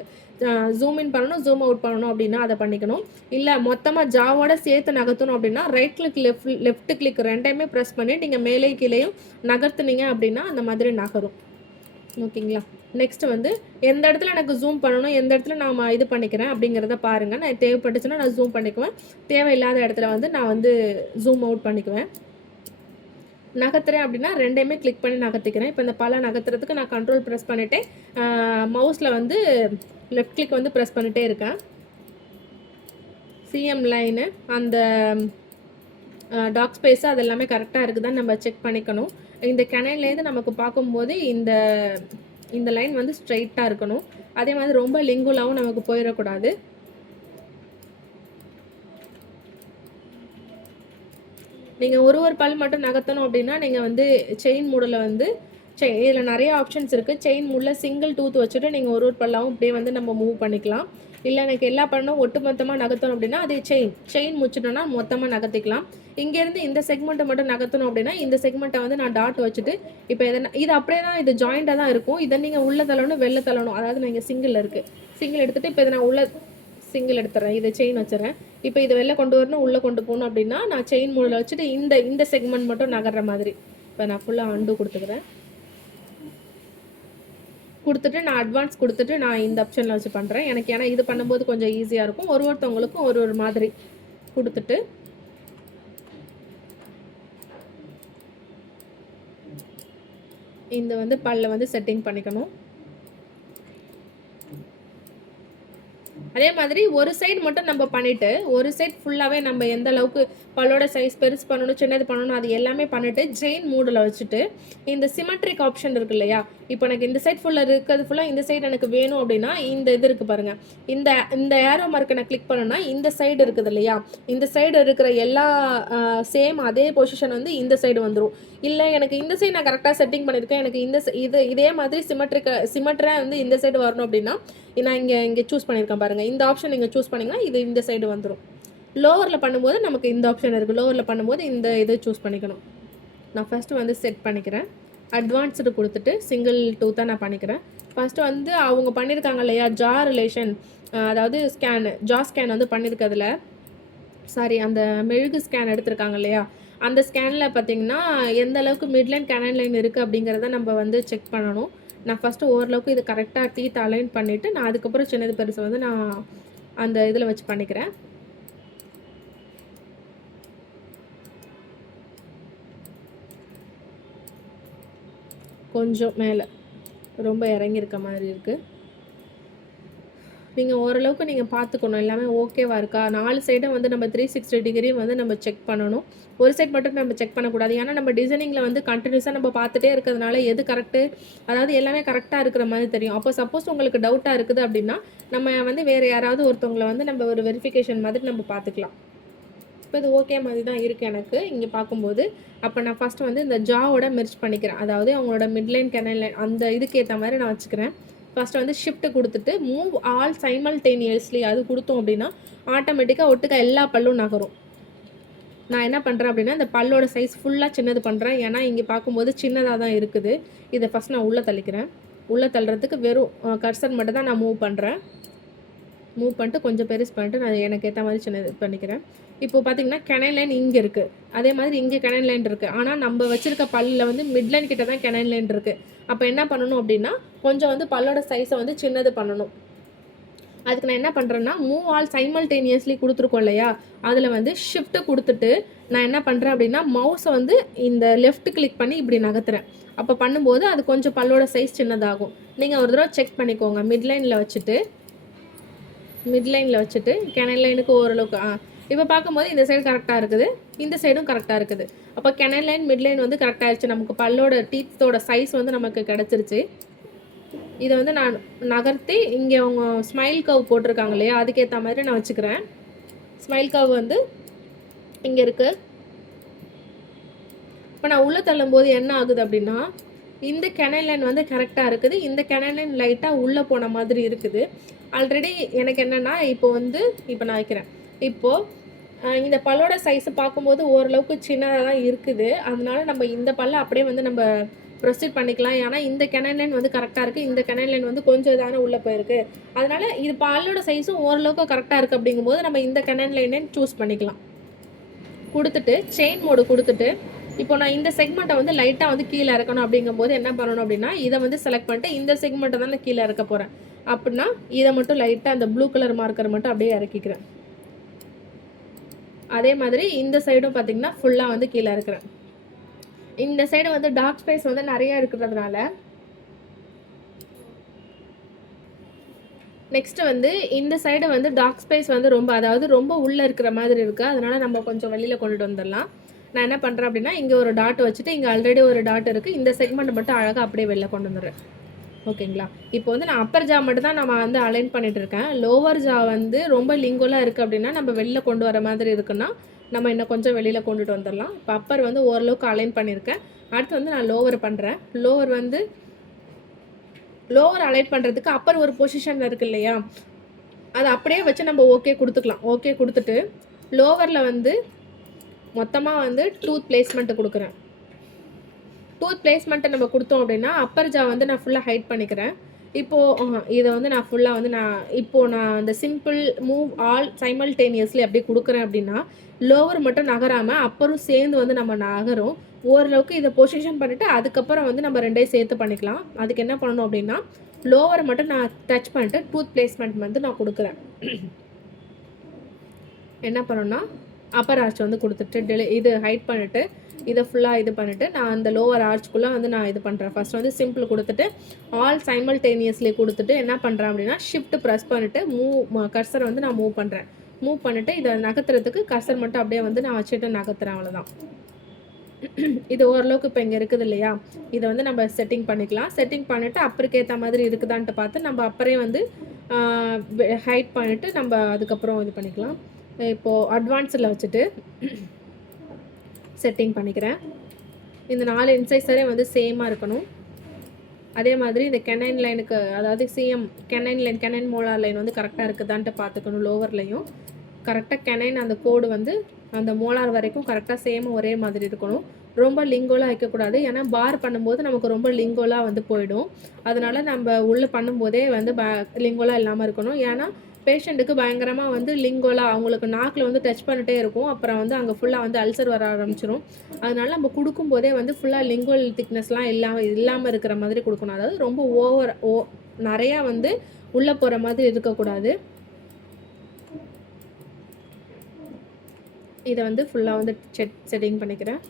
ஜூம் இன் பண்ணணும், ஜூம் அவுட் பண்ணணும் அப்படின்னா அதை பண்ணிக்கணும். இல்லை மொத்தமாக ஜாவோட சேர்த்து நகர்த்தணும் அப்படின்னா ரைட் கிளிக் லெஃப்ட் கிளிக் ரெண்டையுமே ப்ரெஸ் பண்ணி நீங்கள் மேலே கீழேயும் நகர்த்துனீங்க அப்படின்னா அந்த மாதிரி நகரும். ஓகேங்களா? நெக்ஸ்ட் வந்து எந்த இடத்துல எனக்கு ஜூம் பண்ணணும், எந்த இடத்துல நான் இது பண்ணிக்கிறேன் அப்படிங்கிறத பாருங்கள். நான் தேவைப்பட்டுச்சுன்னா நான் ஜூம் பண்ணிக்குவேன், தேவையில்லாத இடத்துல வந்து நான் வந்து ஜூம் அவுட் பண்ணிக்குவேன். நகர்த்துறேன் அப்படின்னா ரெண்டையுமே கிளிக் பண்ணி நகர்த்திக்கிறேன். இப்போ இந்த பல நகர்த்துறதுக்கு நான் கண்ட்ரோல் ப்ரெஸ் பண்ணிவிட்டு மவுஸில் வந்து லெஃப்ட் கிளிக் வந்து ப்ரெஸ் பண்ணிகிட்டே இருக்கேன். சிஎம் லைனு அந்த டாக் ஸ்பேஸு அது எல்லாமே கரெக்டாக இருக்குதான்னு நம்ம செக் பண்ணிக்கணும். இந்த கெனைன்லேருந்து நமக்கு பார்க்கும்போது இந்த லைன் வந்து ஸ்ட்ரைட்டாக இருக்கணும். அதே மாதிரி ரொம்ப லிங்குலாவும் நமக்கு போயிடக்கூடாது. நீங்கள் ஒரு பல் மட்டும் நகர்த்தணும் அப்படின்னா நீங்கள் வந்து செயின் மூடில் வந்து இதில் நிறைய ஆப்ஷன்ஸ் இருக்குது. செயின் மூடில் சிங்கிள் டூத் வச்சுட்டு நீங்கள் ஒரு பல்லாவும் இப்படியே வந்து நம்ம மூவ் பண்ணிக்கலாம். இல்லை எனக்கு எல்லா பல்லும் ஒட்டு மொத்தமாக நகர்த்தணும் அப்படின்னா அதே செயின் முடிச்சிட்டோன்னா மொத்தமாக நகர்த்திக்கலாம். இங்கேருந்து இந்த செக்மெண்ட்டை மட்டும் நகர்த்தணும் அப்படின்னா இந்த செக்மெண்ட்டை வந்து நான் டாட் வச்சுட்டு இப்போ இது அப்படியே தான் இது ஜாயிண்டாக தான் இருக்கும். இதை நீங்கள் உள்ளே தள்ளணும் வெளில தள்ளணும். அதாவது நான் இங்கே சிங்கிள் இருக்குது, சிங்கிள் எடுத்துகிட்டு இப்போ இதை நான் உள்ள சிங்கிள் எடுத்துறேன், இதை செயின் வச்சுறேன். இப்போ இதை வெளில கொண்டு வரணும், உள்ளே கொண்டு போகணும் அப்படின்னா நான் செயின் மூடில் வச்சுட்டு இந்த செக்மெண்ட் மட்டும் நகர்ற மாதிரி இப்போ நான் ஃபுல்லாக அண்டு கொடுத்துக்கிறேன். கொடுத்துட்டு நான் அட்வான்ஸ் கொடுத்துட்டு நான் இந்த ஆப்ஷனில் வச்சு பண்ணுறேன். எனக்கு ஏன்னா இது பண்ணும்போது கொஞ்சம் ஈஸியாக இருக்கும். ஒருத்தவங்களுக்கும் ஒரு மாதிரி கொடுத்துட்டு இந்த வந்து பல்ல வந்து செட்டிங் பண்ணிக்கணும். அதே மாதிரி ஒரு சைடு மட்டும் நம்ம பண்ணிவிட்டு ஒரு சைடு ஃபுல்லாகவே நம்ம எந்த அளவுக்கு பல்லோட சைஸ் பெருசு பண்ணணும் சின்னது பண்ணணும் அது எல்லாமே பண்ணிவிட்டு செயின் மூடில் வச்சுட்டு இந்த சிமெட்ரிக் ஆப்ஷன் இருக்குது இல்லையா, இப்போ எனக்கு இந்த சைட் ஃபுல்லாக இருக்கிறது ஃபுல்லாக இந்த சைடு எனக்கு வேணும் அப்படின்னா இந்த இது இருக்குது பாருங்கள், இந்த ஏரோ மார்க்கை நான் கிளிக் பண்ணேன்னா இந்த சைடு இருக்குது இல்லையா, இந்த சைடு இருக்கிற எல்லா சேம் அதே பொசிஷன் வந்து இந்த சைடு வந்துடும். இல்லை எனக்கு இந்த சைடு நான் கரெக்டாக செட்டிங் பண்ணியிருக்கேன், எனக்கு இதே மாதிரி சிமெட்ரியாக வந்து இந்த சைடு வரணும் அப்படின்னா நான் இங்கே சூஸ் பண்ணியிருக்கேன் பாருங்கள், இந்த ஆப்ஷன் நீங்கள் சூஸ் பண்ணிங்கன்னா இது இந்த சைடு வந்துடும். லோவரில் பண்ணும்போது நமக்கு இந்த ஆப்ஷன் இருக்குது, லோவரில் பண்ணும்போது இந்த இது சூஸ் பண்ணிக்கணும். நான் ஃபஸ்ட்டு வந்து செட் பண்ணிக்கிறேன். அட்வான்ஸ்டு கொடுத்துட்டு சிங்கிள் டூத்தாக நான் பண்ணிக்கிறேன். ஃபஸ்ட்டு வந்து அவங்க பண்ணியிருக்காங்க இல்லையா ஜா ரிலேஷன், அதாவது ஜா ஸ்கேன் வந்து பண்ணியிருக்கிறதுல அந்த மெழுகு ஸ்கேன் எடுத்திருக்காங்க இல்லையா, அந்த ஸ்கேனில் பார்த்திங்கன்னா எந்த அளவுக்கு மிட்லைன் கேனன் லைன் இருக்குது அப்படிங்கிறத நம்ம வந்து செக் பண்ணணும். நான் ஃபஸ்ட்டு ஓரளவுக்கு இது கரெக்டாக டீத் அலைன் பண்ணிவிட்டு நான் அதுக்கப்புறம் சின்னது பெருசு வந்து நான் அந்த இதில் வச்சு பண்ணிக்கிறேன். கொஞ்சம் மேலே ரொம்ப இறங்கியிருக்க மாதிரி இருக்குது. நீங்கள் ஓரளவுக்கு நீங்கள் பார்த்துக்கணும் எல்லாமே ஓகேவாக இருக்கா. 4 சைடும் வந்து நம்ம 360 டிகிரி வந்து நம்ம செக் பண்ணணும். ஒரு சைட் மட்டும் நம்ம செக் பண்ணக்கூடாது. ஏன்னா நம்ம டிசைனிங்கில் வந்து கண்டினியூஸாக நம்ம பார்த்துட்டே இருக்கிறதுனால எது கரெக்டு, அதாவது எல்லாமே கரெக்டாக இருக்கிற மாதிரி தெரியும். அப்போ சப்போஸ் உங்களுக்கு டவுட்டாக இருக்குது அப்படின்னா நம்ம வந்து வேறு யாராவது ஒருத்தவங்களை வந்து நம்ம ஒரு வெரிஃபிகேஷன் மாதிரி நம்ம பார்த்துக்கலாம். இப்போ இது ஓகே மாதிரி தான் இருக்குது எனக்கு இங்கே பார்க்கும்போது. அப்போ நான் ஃபஸ்ட்டு வந்து இந்த ஜாவோட மெர்ஜ் பண்ணிக்கிறேன், அதாவது அவங்களோட மிட்லைன் கேனல் லைன் அந்த இதுக்கு ஏற்ற மாதிரி நான் வச்சுக்கிறேன். ஃபஸ்ட்டு வந்து ஷிஃப்ட்டு கொடுத்துட்டு மூவ் ஆல் சைமல்டேனியஸ்லி அது கொடுத்தோம் அப்படின்னா ஆட்டோமேட்டிக்காக ஒட்டுக்க எல்லா பல்லும் நகரும். நான் என்ன பண்ணுறேன் அப்படின்னா இந்த பல்லோட சைஸ் ஃபுல்லாக சின்னது பண்ணுறேன். ஏன்னா இங்கே பார்க்கும்போது சின்னதாக தான் இருக்குது. இதை ஃபஸ்ட் நான் உள்ளே தள்ளிக்கிறேன். உள்ளே தள்ளுறதுக்கு வெறும் கர்சர் மட்டும் தான் நான் மூவ் பண்ணுறேன். மூவ் பண்ணிட்டு கொஞ்சம் பெருசு பண்ணிட்டு நான் எனக்கு ஏற்ற மாதிரி சின்னது பண்ணிக்கிறேன். இப்போ பார்த்தீங்கன்னா கெனைன் லைன் இங்கே இருக்குது, அதே மாதிரி இங்கே கெனைன் லைன் இருக்குது. ஆனால் நம்ம வச்சுருக்க பல்லில் வந்து மிட்லைன் கிட்ட தான் கெனைன் லைன் இருக்குது. அப்போ என்ன பண்ணணும் அப்படின்னா கொஞ்சம் வந்து பல்லோட சைஸை வந்து சின்னது பண்ணணும். அதுக்கு நான் என்ன பண்ணுறேன்னா மூவ் ஆல் சைமல்டேனியஸ்லி கொடுத்துருக்கோம் இல்லையா, அதில் வந்து ஷிஃப்ட்டு கொடுத்துட்டு நான் என்ன பண்ணுறேன் அப்படின்னா மவுஸை வந்து இந்த லெஃப்ட் கிளிக் பண்ணி இப்படி நகர்த்துறேன். அப்போ பண்ணும்போது அது கொஞ்சம் பல்லோட சைஸ் சின்னதாகும். நீங்கள் ஒரு தடவை செக் பண்ணிக்கோங்க. மிட்லைனில் வச்சுட்டு கெனைன் லைனுக்கு ஓரளவுக்கு இப்போ பார்க்கும்போது இந்த சைடு கரெக்டாக இருக்குது, இந்த சைடும் கரெக்டாக இருக்குது. அப்போ கெனைன் லைன் மிட்லைன் வந்து கரெக்டாக ஆயிடுச்சு. நமக்கு பல்லோட டீத்தோட சைஸ் வந்து நமக்கு கிடச்சிருச்சு. இதை வந்து நான் நகர்த்தி இங்கே அவங்க ஸ்மைல் கர்வ் போட்டிருக்காங்க இல்லையா, அதுக்கேற்ற மாதிரி நான் வச்சுக்கிறேன். ஸ்மைல் கர்வ் வந்து இங்கே இருக்குது. இப்போ நான் உள்ளே தள்ளும்போது என்ன ஆகுது அப்படின்னா இந்த கெனைன் லைன் வந்து கரெக்டாக இருக்குது, இந்த கெனைன் லைன் லைட்டாக உள்ளே போன மாதிரி இருக்குது. ஆல்ரெடி எனக்கு என்னென்னா இப்போ நான் வைக்கிறேன். இப்போது இந்த பல்லோட சைஸ் பார்க்கும்போது ஓரளவுக்கு சின்னதாக தான் இருக்குது. அதனால நம்ம இந்த பல்ல அப்படியே வந்து நம்ம ப்ரொசீட் பண்ணிக்கலாம். ஏன்னா இந்த கேனன் லைன் வந்து கரெக்டாக இருக்குது. இந்த கேனன் லைன் வந்து கொஞ்சம் தானே உள்ளே போயிருக்கு. அதனால இது பல்லோட சைஸும் ஓரளவுக்கு கரெக்டாக இருக்குது அப்படிங்கும்போது நம்ம இந்த கேனன் லைனை சூஸ் பண்ணிக்கலாம். கொடுத்துட்டு செயின் மோடு கொடுத்துட்டு இப்போ நான் இந்த செக்மெண்ட்டை வந்து லைட்டாக வந்து கீழே இறக்கணும் அப்படிங்கும்போது என்ன பண்ணணும் அப்படின்னா இதை வந்து செலக்ட் பண்ணிட்டு இந்த செக்மெண்ட்டை தான் நான் கீழே இறக்க போகிறேன். அப்படின்னா இதை மட்டும் லைட்டாக அந்த ப்ளூ கலர் மார்க்கரை மட்டும் அப்படியே இறக்கிக்கிறேன். அதே மாதிரி இந்த சைடும் பார்த்தீங்கன்னா ஃபுல்லாக வந்து கீழே இருக்கிறேன். இந்த சைடு வந்து டார்க் ஸ்பேஸ் வந்து நிறைய இருக்கிறதுனால நெக்ஸ்ட் வந்து இந்த சைடு வந்து டார்க் ஸ்பேஸ் வந்து ரொம்ப உள்ளே இருக்கிற மாதிரி இருக்குது. அதனால நம்ம கொஞ்சம் வெளியில் கொண்டுட்டு வந்துடலாம். நான் என்ன பண்ணுறேன் அப்படின்னா இங்கே ஒரு டாட் வச்சுட்டு இங்கே ஆல்ரெடி ஒரு டாட் இருக்குது. இந்த செக்மெண்ட் மட்டும் அழகாக அப்படியே வெளில கொண்டு வந்துடுறேன். ஓகேங்களா? இப்போ வந்து நான் அப்பர் ஜா மட்டும் தான் நம்ம வந்து அலைன் பண்ணிட்டு இருக்கேன். லோவர் ஜா வந்து ரொம்ப லிங்குவலாக இருக்குது அப்படின்னா நம்ம வெளில கொண்டு வர மாதிரி இருக்குன்னா நம்ம இன்னும் கொஞ்சம் வெளியில் கொண்டுட்டு வந்துடலாம். இப்போ அப்பர் வந்து ஓரளவுக்கு அலைன் பண்ணியிருக்கேன். அடுத்து வந்து நான் லோவர் பண்ணுறேன். லோவர் அலைன் பண்ணுறதுக்கு அப்பர் ஒரு பொசிஷனில் இருக்குது இல்லையா, அதை அப்படியே வச்சு நம்ம ஓகே கொடுத்துக்கலாம். ஓகே கொடுத்துட்டு லோவரில் வந்து மொத்தமாக வந்து டூத் பிளேஸ்மெண்ட்டு கொடுக்குறேன். டூத் பிளேஸ்மெண்ட்டை நம்ம கொடுத்தோம் அப்படின்னா அப்பர் ஜா வந்து நான் ஃபுல்லாக ஹைட் பண்ணிக்கிறேன். இப்போது இதை வந்து நான் ஃபுல்லாக வந்து நான் அந்த சிம்பிள் மூவ் ஆல் சைமல்டேனியஸ்லி அப்படி கொடுக்குறேன் அப்படின்னா லோவர் மட்டும் நகராமல் அப்பரும் சேர்ந்து வந்து நம்ம நகரும். ஓரளவுக்கு இதை பொசிஷன் பண்ணிவிட்டு அதுக்கப்புறம் வந்து நம்ம ரெண்டையும் சேர்த்து பண்ணிக்கலாம். அதுக்கு என்ன பண்ணணும் அப்படின்னா லோவரை மட்டும் நான் டச் பண்ணிட்டு டூத் பிளேஸ்மெண்ட் வந்து நான் கொடுக்குறேன். என்ன பண்ணணும்னா அப்பர் ஆர்ச் வந்து கொடுத்துட்டு இது ஹைட் பண்ணிவிட்டு இதை ஃபுல்லாக இது பண்ணிவிட்டு நான் அந்த லோவர் ஆர்ச்குள்ளே வந்து நான் இது பண்ணுறேன். ஃபஸ்ட் வந்து சிம்பிள் கொடுத்துட்டு ஆல் சைமல்டேனியஸ்லி கொடுத்துட்டு என்ன பண்ணுறேன் அப்படின்னா ஷிஃப்ட் ப்ரெஸ் பண்ணிவிட்டு கர்சரை வந்து நான் மூவ் பண்ணுறேன். மூவ் பண்ணிவிட்டு இதை நகர்த்துறதுக்கு கர்சர் மட்டும் அப்படியே வந்து நான் வச்சுட்டு நகர்த்துறேன். அவ்வளோதான். இது ஓரளவுக்கு இப்போ இங்கே இருக்குது இல்லையா, இதை வந்து நம்ம செட்டிங் பண்ணிக்கலாம். செட்டிங் பண்ணிவிட்டு அப்பருக்கு ஏற்ற மாதிரி இருக்குதான்ட்டு பார்த்து நம்ம அப்பரே வந்து ஹைட் பண்ணிவிட்டு நம்ம அதுக்கப்புறம் இது பண்ணிக்கலாம். இப்போது அட்வான்ஸில் வச்சுட்டு செட்டிங் பண்ணிக்கிறேன். இந்த 4 இன்சைஸரே வந்து சேமாக இருக்கணும். அதே மாதிரி இந்த கெனைன் லைனுக்கு அதாவது கெனைன் மோலார் லைன் வந்து கரெக்டாக இருக்குதான்ட்டு பார்த்துக்கணும். லோவர்லையும் கரெக்டாக கெனைன் அந்த கோடு வந்து அந்த மோலார் வரைக்கும் கரெக்டாக சேமாக ஒரே மாதிரி இருக்கணும். ரொம்ப லிங்கோலாக வைக்கக்கூடாது. ஏன்னா பார் பண்ணும்போது நமக்கு ரொம்ப லிங்கோலாக வந்து போயிடும். அதனால் நம்ம உள்ளே பண்ணும்போதே வந்து லிங்கோலாக இல்லாமல் இருக்கணும். ஏன்னா பேஷண்ட்டுக்கு பயங்கரமாக வந்து லிங்கோலாக அவங்களுக்கு நாக்கில் வந்து டச் பண்ணிட்டே இருக்கும். அப்புறம் வந்து அங்கே ஃபுல்லாக வந்து அல்சர் வர ஆரம்பிச்சிடும். அதனால நம்ம கொடுக்கும்போதே வந்து ஃபுல்லாக லிங்குவல் திக்னஸ்லாம் இல்லாமல் இருக்கிற மாதிரி கொடுக்கணும். அதாவது ரொம்ப நிறையா வந்து உள்ளே போகிற மாதிரி இருக்கக்கூடாது. இதை வந்து ஃபுல்லாக வந்து செட்டிங் பண்ணிக்கிறேன்.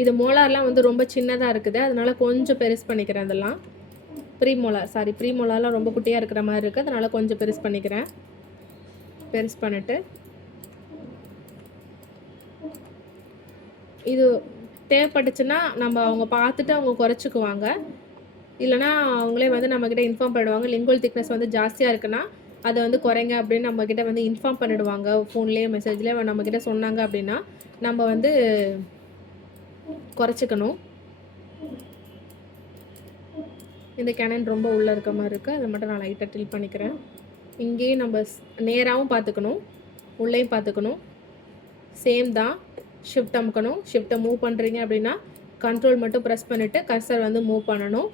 இது மோலார்லாம் வந்து ரொம்ப சின்னதாக இருக்குது. அதனால் கொஞ்சம் பெருசு பண்ணிக்கிறேன். அதெல்லாம் ப்ரீ மோலார்லாம் ரொம்ப குட்டியாக இருக்கிற மாதிரி இருக்குது. அதனால் கொஞ்சம் பெருசு பண்ணிக்கிறேன். பெருசு பண்ணிவிட்டு இது தேவைப்பட்டுச்சுன்னா அவங்க பார்த்துட்டு அவங்க குறைச்சிக்குவாங்க. இல்லைனா அவங்களே வந்து நம்மக்கிட்ட இன்ஃபார்ம் பண்ணிடுவாங்க. லிங்குவல் திக்னஸ் வந்து ஜாஸ்தியாக இருக்குன்னா அதை வந்து குறைங்க அப்படின்னு நம்மக்கிட்ட வந்து இன்ஃபார்ம் பண்ணிடுவாங்க. ஃபோன்லேயே மெசேஜ்லேயே நம்மக்கிட்ட சொன்னாங்க அப்படின்னா நம்ம வந்து குறைச்சிக்கணும். இந்த கேனன் ரொம்ப உள்ளே இருக்க மாதிரி இருக்குது. அதை மட்டும் நான் லைட்டாக டில் பண்ணிக்கிறேன். இங்கேயும் நம்ம நேராகவும் பார்த்துக்கணும், உள்ளேயும் பார்த்துக்கணும். சேம் தான். ஷிஃப்ட் அமுக்கணும். ஷிஃப்ட்டை மூவ் பண்ணுறீங்க அப்படின்னா கண்ட்ரோல் மட்டும் ப்ரெஸ் பண்ணிவிட்டு கர்சர் வந்து மூவ் பண்ணணும்.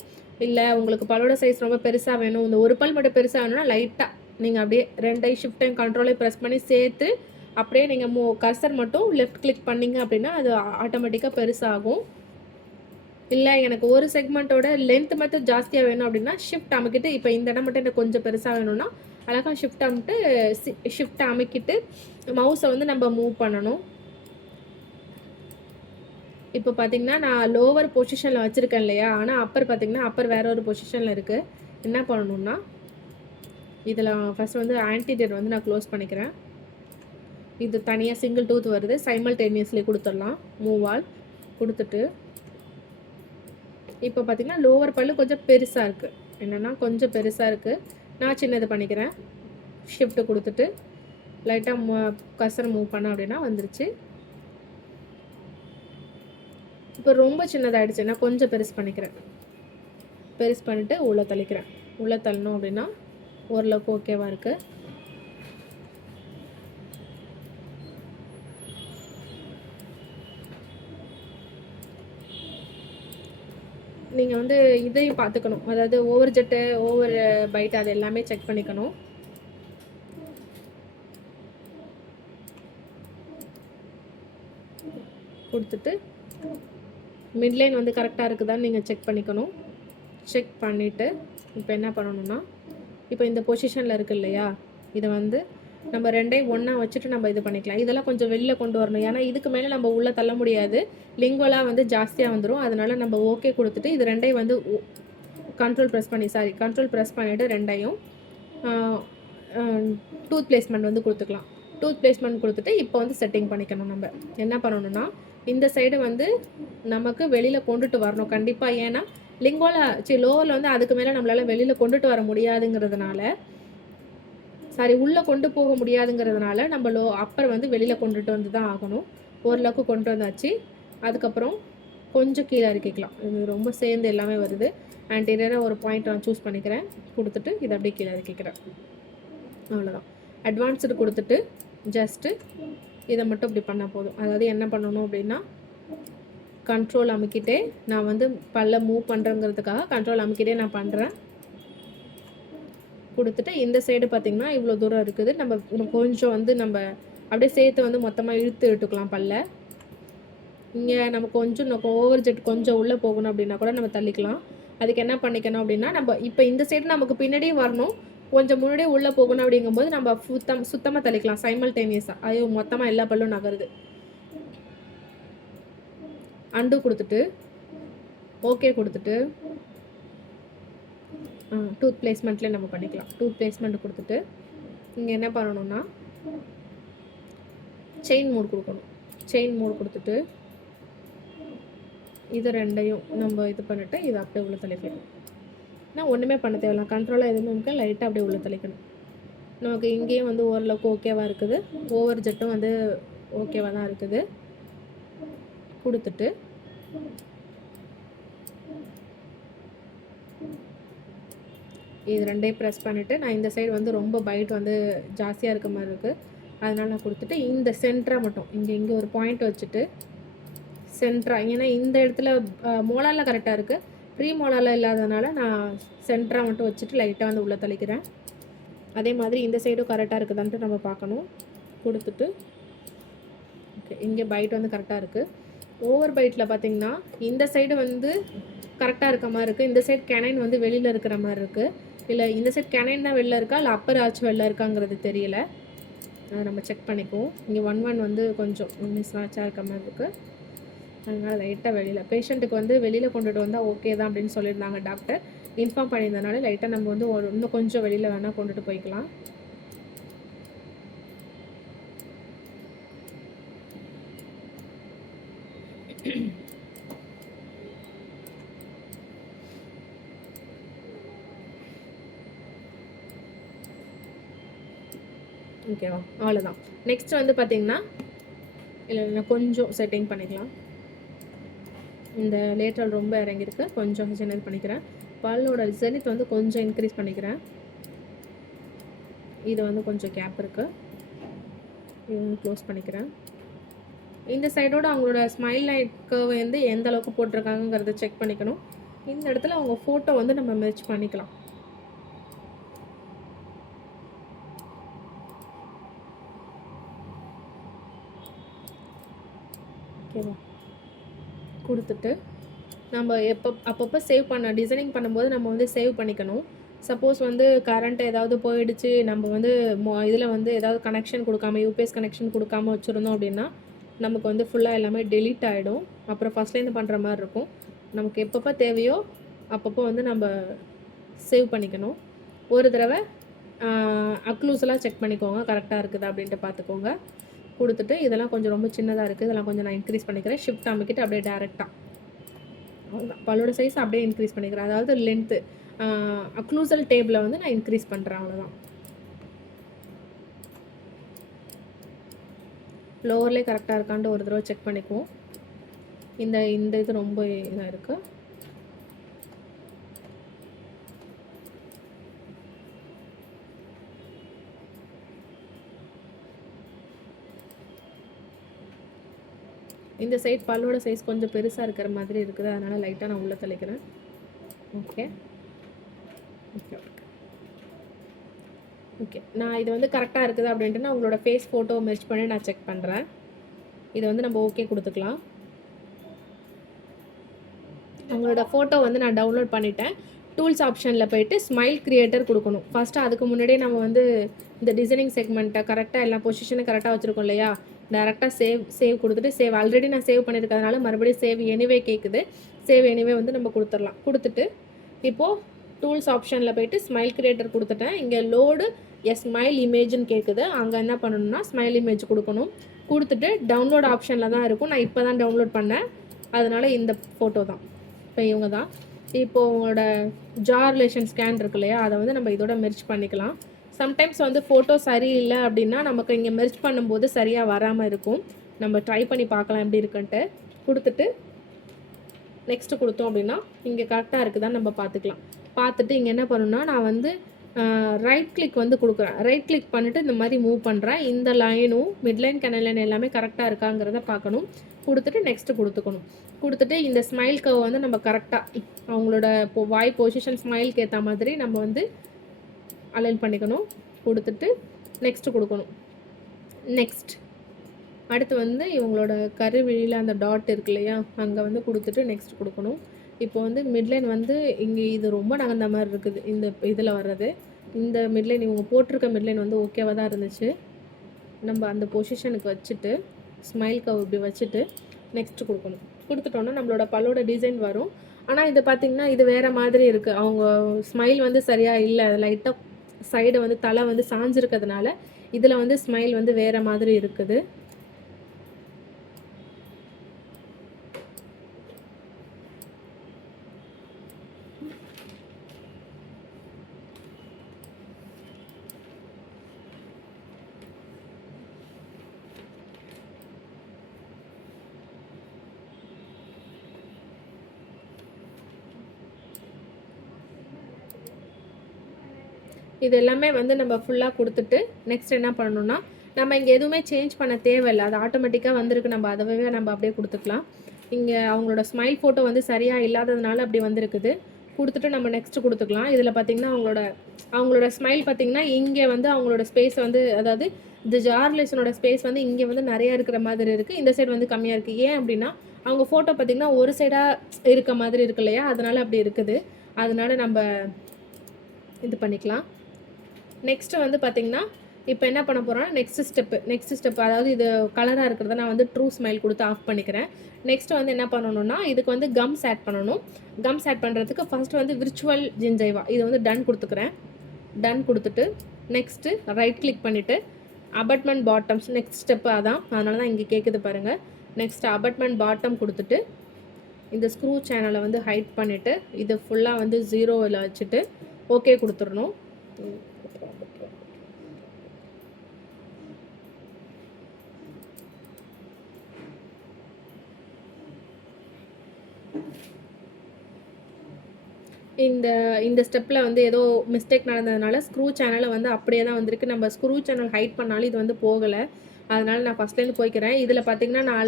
இல்லை உங்களுக்கு பல்லோட சைஸ் ரொம்ப பெருசாக வேணும், இந்த ஒரு பல் மட்டும் பெருசாக வேணும்னா லைட்டாக நீங்கள் அப்படியே 2 ஷிஃப்ட்டையும் கண்ட்ரோலையும் ப்ரெஸ் பண்ணி சேர்த்து அப்படியே நீங்கள் கர்சர் மட்டும் லெஃப்ட் கிளிக் பண்ணிங்க அப்படின்னா அது ஆட்டோமேட்டிக்காக பெருசாகும். இல்லை எனக்கு ஒரு செக்மெண்ட்டோட லென்த் மட்டும் ஜாஸ்தியாக வேணும் அப்படின்னா ஷிஃப்ட் அமுக்கிட்டு இப்போ இந்த இடம் மட்டும் எனக்கு கொஞ்சம் பெருசாக வேணும்னா அழகாக ஷிஃப்ட் அமுக்கிட்டு மவுஸை வந்து நம்ம மூவ் பண்ணணும். இப்போ பார்த்திங்கன்னா நான் லோவர் பொசிஷனில் வச்சுருக்கேன் இல்லையா, ஆனால் அப்பர் வேறு ஒரு பொசிஷனில் இருக்குது. என்ன பண்ணணும்னா இதில் ஃபஸ்ட் வந்து ஆன்டிடேட் வந்து நான் க்ளோஸ் பண்ணிக்கிறேன். இது தனியாக சிங்கிள் டூத் வருது. சைமல்டேனியஸ்லி கொடுத்துடலாம். மூவால் கொடுத்துட்டு இப்போ பார்த்திங்கன்னா லோவர் பல்லு கொஞ்சம் பெருசாக இருக்குது. என்னென்னா கொஞ்சம் பெருசாக இருக்குது. நான் சின்னது பண்ணிக்கிறேன். ஷிஃப்ட்டு கொடுத்துட்டு லைட்டாக கர்சர் மூவ் பண்ண அப்படின்னா வந்துருச்சு. இப்போ ரொம்ப சின்னதாகிடுச்சு. நான் கொஞ்சம் பெருசு பண்ணிக்கிறேன். பெருசு பண்ணிவிட்டு உள்ளே தள்ளிக்கிறேன். உள்ளே தள்ளணும் அப்படின்னா ஓரளவுக்கு ஓகேவாக இருக்குது. நீங்கள் வந்து இதையும் பார்த்துக்கணும், அதாவது ஓவர் ஜெட்டு ஓவர் பைட் அது எல்லாமே செக் பண்ணிக்கணும். கொடுத்துட்டு மிட்லைன் வந்து கரெக்டாக இருக்குதான்னு நீங்கள் செக் பண்ணிக்கணும். செக் பண்ணிவிட்டு இப்போ என்ன பண்ணணும்னா, இப்போ இந்த பொசிஷனில் இருக்குது இல்லையா, இதை வந்து நம்ம ரெண்டையும் ஒன்றா வச்சுட்டு நம்ம இது பண்ணிக்கலாம். இதெல்லாம் கொஞ்சம் வெளியில் கொண்டு வரணும், ஏன்னா இதுக்கு மேலே நம்ம உள்ளே தள்ள முடியாது, லிங்குவலாக வந்து ஜாஸ்தியாக வந்துடும். அதனால் நம்ம ஓகே கொடுத்துட்டு இது ரெண்டையும் வந்து கண்ட்ரோல் ப்ரெஸ் பண்ணிவிட்டு ரெண்டையும் டூத் பிளேஸ்மெண்ட் வந்து கொடுத்துக்கலாம். டூத் பிளேஸ்மெண்ட் கொடுத்துட்டு இப்போ வந்து செட்டிங் பண்ணிக்கணும். நம்ம என்ன பண்ணணும்னா, இந்த சைடு வந்து நமக்கு வெளியில் கொண்டுட்டு வரணும் கண்டிப்பாக. ஏன்னா லோவரில் வந்து அதுக்கு மேலே நம்மளால் வெளியில் கொண்டுட்டு வர முடியாதுங்கிறதுனால, உள்ளே கொண்டு போக முடியாதுங்கிறதுனால நம்ம அப்பர் வந்து வெளியில் கொண்டுட்டு வந்து தான் ஆகணும். ஓரளவுக்கு கொண்டு வந்தாச்சு. அதுக்கப்புறம் கொஞ்சம் கீழே இறக்கிக்கலாம். இது ரொம்ப சேர்ந்து எல்லாமே வருது. ஆன்டீரியராக ஒரு பாயிண்ட் நான் சூஸ் பண்ணிக்கிறேன். கொடுத்துட்டு இதை அப்படியே கீழே இறக்கிக்கிறேன். அவ்வளோதான். அட்வான்ஸ்டு கொடுத்துட்டு ஜஸ்ட்டு இதை மட்டும் இப்படி பண்ணால் போதும். அதாவது என்ன பண்ணணும் அப்படின்னா, கண்ட்ரோல் அமுக்கிட்டே நான் வந்து பல்ல மூவ் பண்ணுறேங்கிறதுக்காக கண்ட்ரோல் அமுக்கிட்டே நான் பண்ணுறேன். கொடுத்துட்டு இந்த சைடு பார்த்திங்கன்னா இவ்வளோ தூரம் இருக்குது. நம்ம கொஞ்சம் வந்து நம்ம அப்படியே சேர்த்து வந்து மொத்தமாக இழுத்து விட்டுக்கலாம் பல்ல. இங்கே நம்ம கொஞ்சம் ஓவர் ஜெட் கொஞ்சம் உள்ளே போகணும் அப்படின்னா கூட நம்ம தள்ளிக்கலாம். அதுக்கு என்ன பண்ணிக்கணும் அப்படின்னா, நம்ம இப்போ இந்த சைடு நமக்கு பின்னாடியே வரணும், கொஞ்சம் முன்னாடியே உள்ளே போகணும். அப்படிங்கும்போது நம்ம சுத்தமாக தள்ளிக்கலாம் சைமல்டேனியஸாக. ஐயோ மொத்தமாக எல்லா பல்லும் நகருது. அண்டு கொடுத்துட்டு ஓகே கொடுத்துட்டு டூத் பிளேஸ்மெண்ட்லேயே நம்ம பண்ணிக்கலாம். டூத் பிளேஸ்மெண்ட் கொடுத்துட்டு இங்கே என்ன பண்ணணும்னா, செயின் மோட் கொடுக்கணும். செயின் மோட் கொடுத்துட்டு இது ரெண்டையும் நம்ம இது பண்ணிவிட்டு இதை அப்படியே உள்ள தள்ளிக்கணும். நான் ஒன்றுமே பண்ண தேவையில்ல, கண்ட்ரோலாக எதுவுமே நமக்கு லைட்டாக அப்படியே உள்ள தள்ளிக்கணும். நமக்கு இங்கேயும் வந்து ஓரளவுக்கு ஓகேவாக இருக்குது. ஓவர் ஜெட்டும் வந்து ஓகேவாக தான் இருக்குது. கொடுத்துட்டு இது ரெண்டையும் ப்ரெஸ் பண்ணிவிட்டு, நான் இந்த சைடு வந்து ரொம்ப பைட் வந்து ஜாஸ்தியாக இருக்க மாதிரி இருக்குது, அதனால் நான் கொடுத்துட்டு இந்த சென்டராக மட்டும் இங்கே ஒரு பாயிண்ட் வச்சுட்டு சென்டராக, ஏன்னா இந்த இடத்துல மோலாரில் கரெக்டாக இருக்குது, ப்ரீ மோலாரில் இல்லாததுனால நான் சென்டராக மட்டும் வச்சுட்டு லைட்டாக வந்து உள்ளே தள்ளிக்கிறேன். அதே மாதிரி இந்த சைடும் கரெக்டாக இருக்குதான்ட்டு நம்ம பார்க்கணும். கொடுத்துட்டு ஓகே, இங்கே பைட் வந்து கரெக்டாக இருக்குது. ஓவர் பைட்டில் பார்த்திங்கன்னா இந்த சைடு வந்து கரெக்டாக இருக்க மாதிரி இருக்குது, இந்த சைடு கேனைன் வந்து வெளியில் இருக்கிற மாதிரி இருக்குது. இல்லை இந்த சைட் கேனைன் தான் வெளில இருக்கா இல்லை அப்பர் ஆச்சு வெளில இருக்காங்கிறது தெரியல, அதை நம்ம செக் பண்ணிக்குவோம். இங்கே 1 வந்து கொஞ்சம் மிஸ் ஆச்சாக இருக்க மாதிரி இருக்குது, அதனால் லைட்டாக வெளியில் பேஷண்ட்டுக்கு வந்து வெளியில் கொண்டுட்டு வந்தால் ஓகே தான் அப்படின்னு சொல்லியிருந்தாங்க டாக்டர். இன்ஃபார்ம் பண்ணியிருந்தனால லைட்டாக நம்ம வந்து இன்னும் கொஞ்சம் வெளியில் வேணால் கொண்டுட்டு போய்க்கலாம். ஓகேவா, அவ்வளோதான். நெக்ஸ்ட் வந்து பார்த்திங்கன்னா இல்லை கொஞ்சம் செட்டிங் பண்ணிக்கலாம். இந்த லேட்டரல் ரொம்ப இறங்கியிருக்கு, கொஞ்சம் சின்னது பண்ணிக்கிறேன். பல்லோட ஜெனித் வந்து கொஞ்சம் இன்க்ரீஸ் பண்ணிக்கிறேன். இது வந்து கொஞ்சம் கேப் இருக்குது, இது வந்து க்ளோஸ் பண்ணிக்கிறேன். இந்த சைடோட அவங்களோட ஸ்மைல் லைட்க்கு வந்து எந்த அளவுக்கு போட்டிருக்காங்கிறத செக் பண்ணிக்கணும். இந்த இடத்துல அவங்க ஃபோட்டோ வந்து நம்ம மெர்ஜ் பண்ணிக்கலாம். ஓகேவா, கொடுத்துட்டு நம்ம அப்பப்போ சேவ் பண்ண டிசைனிங் பண்ணும்போது நம்ம வந்து சேவ் பண்ணிக்கணும். சப்போஸ் வந்து கரண்ட் ஏதாவது போயிடுச்சு, நம்ம வந்து இதில் வந்து ஏதாவது கனெக்ஷன் கொடுக்காம யூபிஎஸ் கனெக்ஷன் கொடுக்காம வச்சுருந்தோம் அப்படின்னா நமக்கு வந்து ஃபுல்லாக எல்லாமே டெலீட் ஆகிடும். அப்புறம் ஃபஸ்ட்லேருந்து பண்ணுற மாதிரி இருக்கும். நமக்கு எப்பப்போ தேவையோ அப்பப்போ வந்து நம்ம சேவ் பண்ணிக்கணும். ஒரு தடவை அக்ளூஸெல்லாம் செக் பண்ணிக்கோங்க, கரெக்டாக இருக்குதா அப்படின்ட்டு பார்த்துக்கோங்க. கொடுத்துட்டு இதெல்லாம் கொஞ்சம் ரொம்ப சின்னதாக இருக்குது, இதெல்லாம் கொஞ்சம் நான் இன்க்ரீஸ் பண்ணிக்கிறேன். ஷிஃப்ட் அமைக்கிட்டு அப்படியே டேரெக்டாக அவ்வளோதான், பல்லோட சைஸ் அப்படியே இன்க்ரீஸ் பண்ணிக்கிறேன். அதாவது லென்த்து அக்ளூசல் டேபிளை வந்து நான் இன்க்ரீஸ் பண்ணுறேன், அவ்வளோதான். லோவர்லேயே கரெக்டாக இருக்கான்ட்டு ஒரு தடவை செக் பண்ணிக்குவோம். இந்த இது ரொம்ப இதாக இருக்குது. இந்த சைட் பல்லோட சைஸ் கொஞ்சம் பெருசாக இருக்கிற மாதிரி இருக்குது, அதனால் லைட்டாக நான் உள்ளே தெளிக்கிறேன். Okay okay okay. நான் இது வந்து கரெக்டாக இருக்குது அப்படின்ட்டு நான் உங்களோட ஃபேஸ் ஃபோட்டோ மெர்ஜ் பண்ணி நான் செக் பண்ணுறேன். இதை வந்து நம்ம ஓகே கொடுத்துக்கலாம். உங்களோட ஃபோட்டோ வந்து நான் டவுன்லோட் பண்ணிட்டேன். டூல்ஸ் ஆப்ஷனில் போய்ட்டு ஸ்மைல் க்ரியேட்டர் கொடுக்கணும். ஃபஸ்ட்டு அதுக்கு முன்னாடியே நம்ம வந்து இந்த டிசைனிங் செக்மெண்ட்டை கரெக்டாக எல்லா பொசிஷனை கரெக்டாக வச்சுருக்கோம் இல்லையா, டேரெக்டாக சேவ் கொடுத்துட்டு ஆல்ரெடி நான் சேவ் பண்ணியிருக்கிறதுனால மறுபடியும் சேவ் எனிவே கேட்குது. சேவ் எனிவே வந்து நம்ம கொடுத்துடலாம். கொடுத்துட்டு இப்போது டூல்ஸ் ஆப்ஷனில் போய்ட்டு ஸ்மைல் க்ரியேட்டர் கொடுத்துட்டேன். இங்கே லோடு ஸ்மைல் இமேஜ்னு கேட்குது. அங்கே என்ன பண்ணணும்னா ஸ்மைல் இமேஜ் கொடுக்கணும். கொடுத்துட்டு டவுன்லோட் ஆப்ஷனில் தான் இருக்கும். நான் இப்போ தான் டவுன்லோட் பண்ணேன், அதனால் இந்த ஃபோட்டோ தான். இப்போ இவங்க தான். இப்போது உங்களோட ஜா ரிலேஷன் ஸ்கேன் இருக்கு இல்லையா, அதை வந்து நம்ம இதோட மெர்ஜ் பண்ணிக்கலாம். சம்டைம்ஸ் வந்து ஃபோட்டோ சரியில்லை அப்படின்னா நமக்கு இங்கே மெர்ஜ் பண்ணும்போது சரியாக வராமல் இருக்கும். நம்ம ட்ரை பண்ணி பார்க்கலாம் எப்படி இருக்குன்ட்டு. கொடுத்துட்டு நெக்ஸ்ட்டு கொடுத்தோம் அப்படின்னா இங்கே கரெக்டாக இருக்குதான்னு நம்ம பார்த்துக்கலாம். பார்த்துட்டு இங்கே என்ன பண்ணணும்னா நான் வந்து ரைட் கிளிக் வந்து கொடுக்குறேன். ரைட் கிளிக் பண்ணிவிட்டு இந்த மாதிரி மூவ் பண்ணுறேன். இந்த லைனும் மிட்லைன் கனல் லைன் எல்லாமே கரெக்டாக இருக்காங்கிறத பார்க்கணும். கொடுத்துட்டு நெக்ஸ்ட்டு கொடுத்துக்கணும். கொடுத்துட்டு இந்த ஸ்மைல் கர்வ் வந்து நம்ம கரெக்டாக அவங்களோட வாய் பொசிஷன் ஸ்மைலுக்கு ஏற்ற மாதிரி நம்ம வந்து அலைன் பண்ணிக்கணும். கொடுத்துட்டு நெக்ஸ்ட்டு கொடுக்கணும். நெக்ஸ்ட் அடுத்து வந்து இவங்களோட கருவிழியில் அந்த டாட் இருக்கு இல்லையா, அங்கே வந்து கொடுத்துட்டு நெக்ஸ்ட் கொடுக்கணும். இப்போ வந்து மிட்லைன் வந்து இங்கே இது ரொம்ப நகர்ந்த மாதிரி இருக்குது. இந்த இதில் வர்றது இந்த மிட்லைன் இவங்க போட்டிருக்க மிட்லைன் வந்து ஓகேவாக தான் இருந்துச்சு. நம்ம அந்த பொசிஷனுக்கு வச்சுட்டு ஸ்மைல் கர்வ் இப்படி வச்சுட்டு நெக்ஸ்ட்டு கொடுக்கணும். கொடுத்துட்டோன்னா நம்மளோட பல்லோட டிசைன் வரும். ஆனால் இது பார்த்திங்கன்னா இது வேறு மாதிரி இருக்குது. அவங்க ஸ்மைல் வந்து சரியாக இல்லை, லைட்டாக சைடை வந்து தலை வந்து சாஞ்சிருக்கிறதுனால இதில் வந்து ஸ்மைல் வந்து வேறு மாதிரி இருக்குது. இது எல்லாமே வந்து நம்ம ஃபுல்லாக கொடுத்துட்டு நெக்ஸ்ட் என்ன பண்ணணும்னா நம்ம இங்கே எதுவுமே சேஞ்ச் பண்ண தேவையில்லை, அது ஆட்டோமேட்டிக்காக வந்திருக்கு. நம்ம அதவே நம்ம அப்படியே கொடுத்துக்கலாம். இங்கே அவங்களோட ஸ்மைல் ஃபோட்டோ வந்து சரியாக இல்லாததுனால அப்படி வந்திருக்குது. கொடுத்துட்டு நம்ம நெக்ஸ்ட்டு கொடுத்துக்கலாம். இதில் பார்த்திங்கன்னா அவங்களோட ஸ்மைல் பார்த்திங்கன்னா இங்கே வந்து அவங்களோட ஸ்பேஸ் வந்து, அதாவது இந்த ஜார்லேஷனோட ஸ்பேஸ் வந்து இங்கே வந்து நிறையா இருக்கிற மாதிரி இருக்குது, இந்த சைடு வந்து கம்மியாக இருக்குது. ஏன் அப்படின்னா அவங்க ஃபோட்டோ பார்த்திங்கன்னா ஒரு சைடாக இருக்க மாதிரி இருக்கு இல்லையா, அதனால் அப்படி இருக்குது. அதனால் நம்ம இது பண்ணிக்கலாம். நெக்ஸ்ட்டு வந்து பார்த்திங்கன்னா இப்போ என்ன பண்ண போகிறோன்னா நெக்ஸ்ட் ஸ்டெப்பு அதாவது இது கலராக இருக்கிறத நான் வந்து ட்ரூ ஸ்மைல் கொடுத்து ஆஃப் பண்ணிக்கிறேன். நெக்ஸ்ட்டு வந்து என்ன பண்ணணும்னா இதுக்கு வந்து கம்ஸ் ஆட் பண்ணணும். கம்ஸ் ஆட் பண்ணுறதுக்கு ஃபஸ்ட்டு வந்து விர்ச்சுவல் ஜிஞ்சைவா இது வந்து டன் கொடுத்துக்கிறேன். டன் கொடுத்துட்டு நெக்ஸ்ட்டு ரைட் கிளிக் பண்ணிவிட்டு அபட்மெண்ட் பாட்டம்ஸ் நெக்ஸ்ட் ஸ்டெப்பு அதான், அதனால தான் இங்கே கேட்குது பாருங்கள். நெக்ஸ்ட்டு அபட்மெண்ட் பாட்டம் கொடுத்துட்டு இந்த ஸ்க்ரூ சேனலை வந்து ஹைட் பண்ணிவிட்டு இது ஃபுல்லாக வந்து 0ல் வச்சுட்டு ஓகே கொடுத்துடணும். இந்த ஸ்டெப்பில் வந்து ஏதோ மிஸ்டேக் நடந்ததுனால ஸ்க்ரூ சேனலை வந்து அப்படியே தான் வந்திருக்கு. நம்ம ஸ்க்ரூ சேனல் ஹைட் பண்ணாலும் இது வந்து போகலை, அதனால் நான் ஃபஸ்ட்லேருந்து போய்க்கிறேன். இதில் பார்த்திங்கன்னா நான்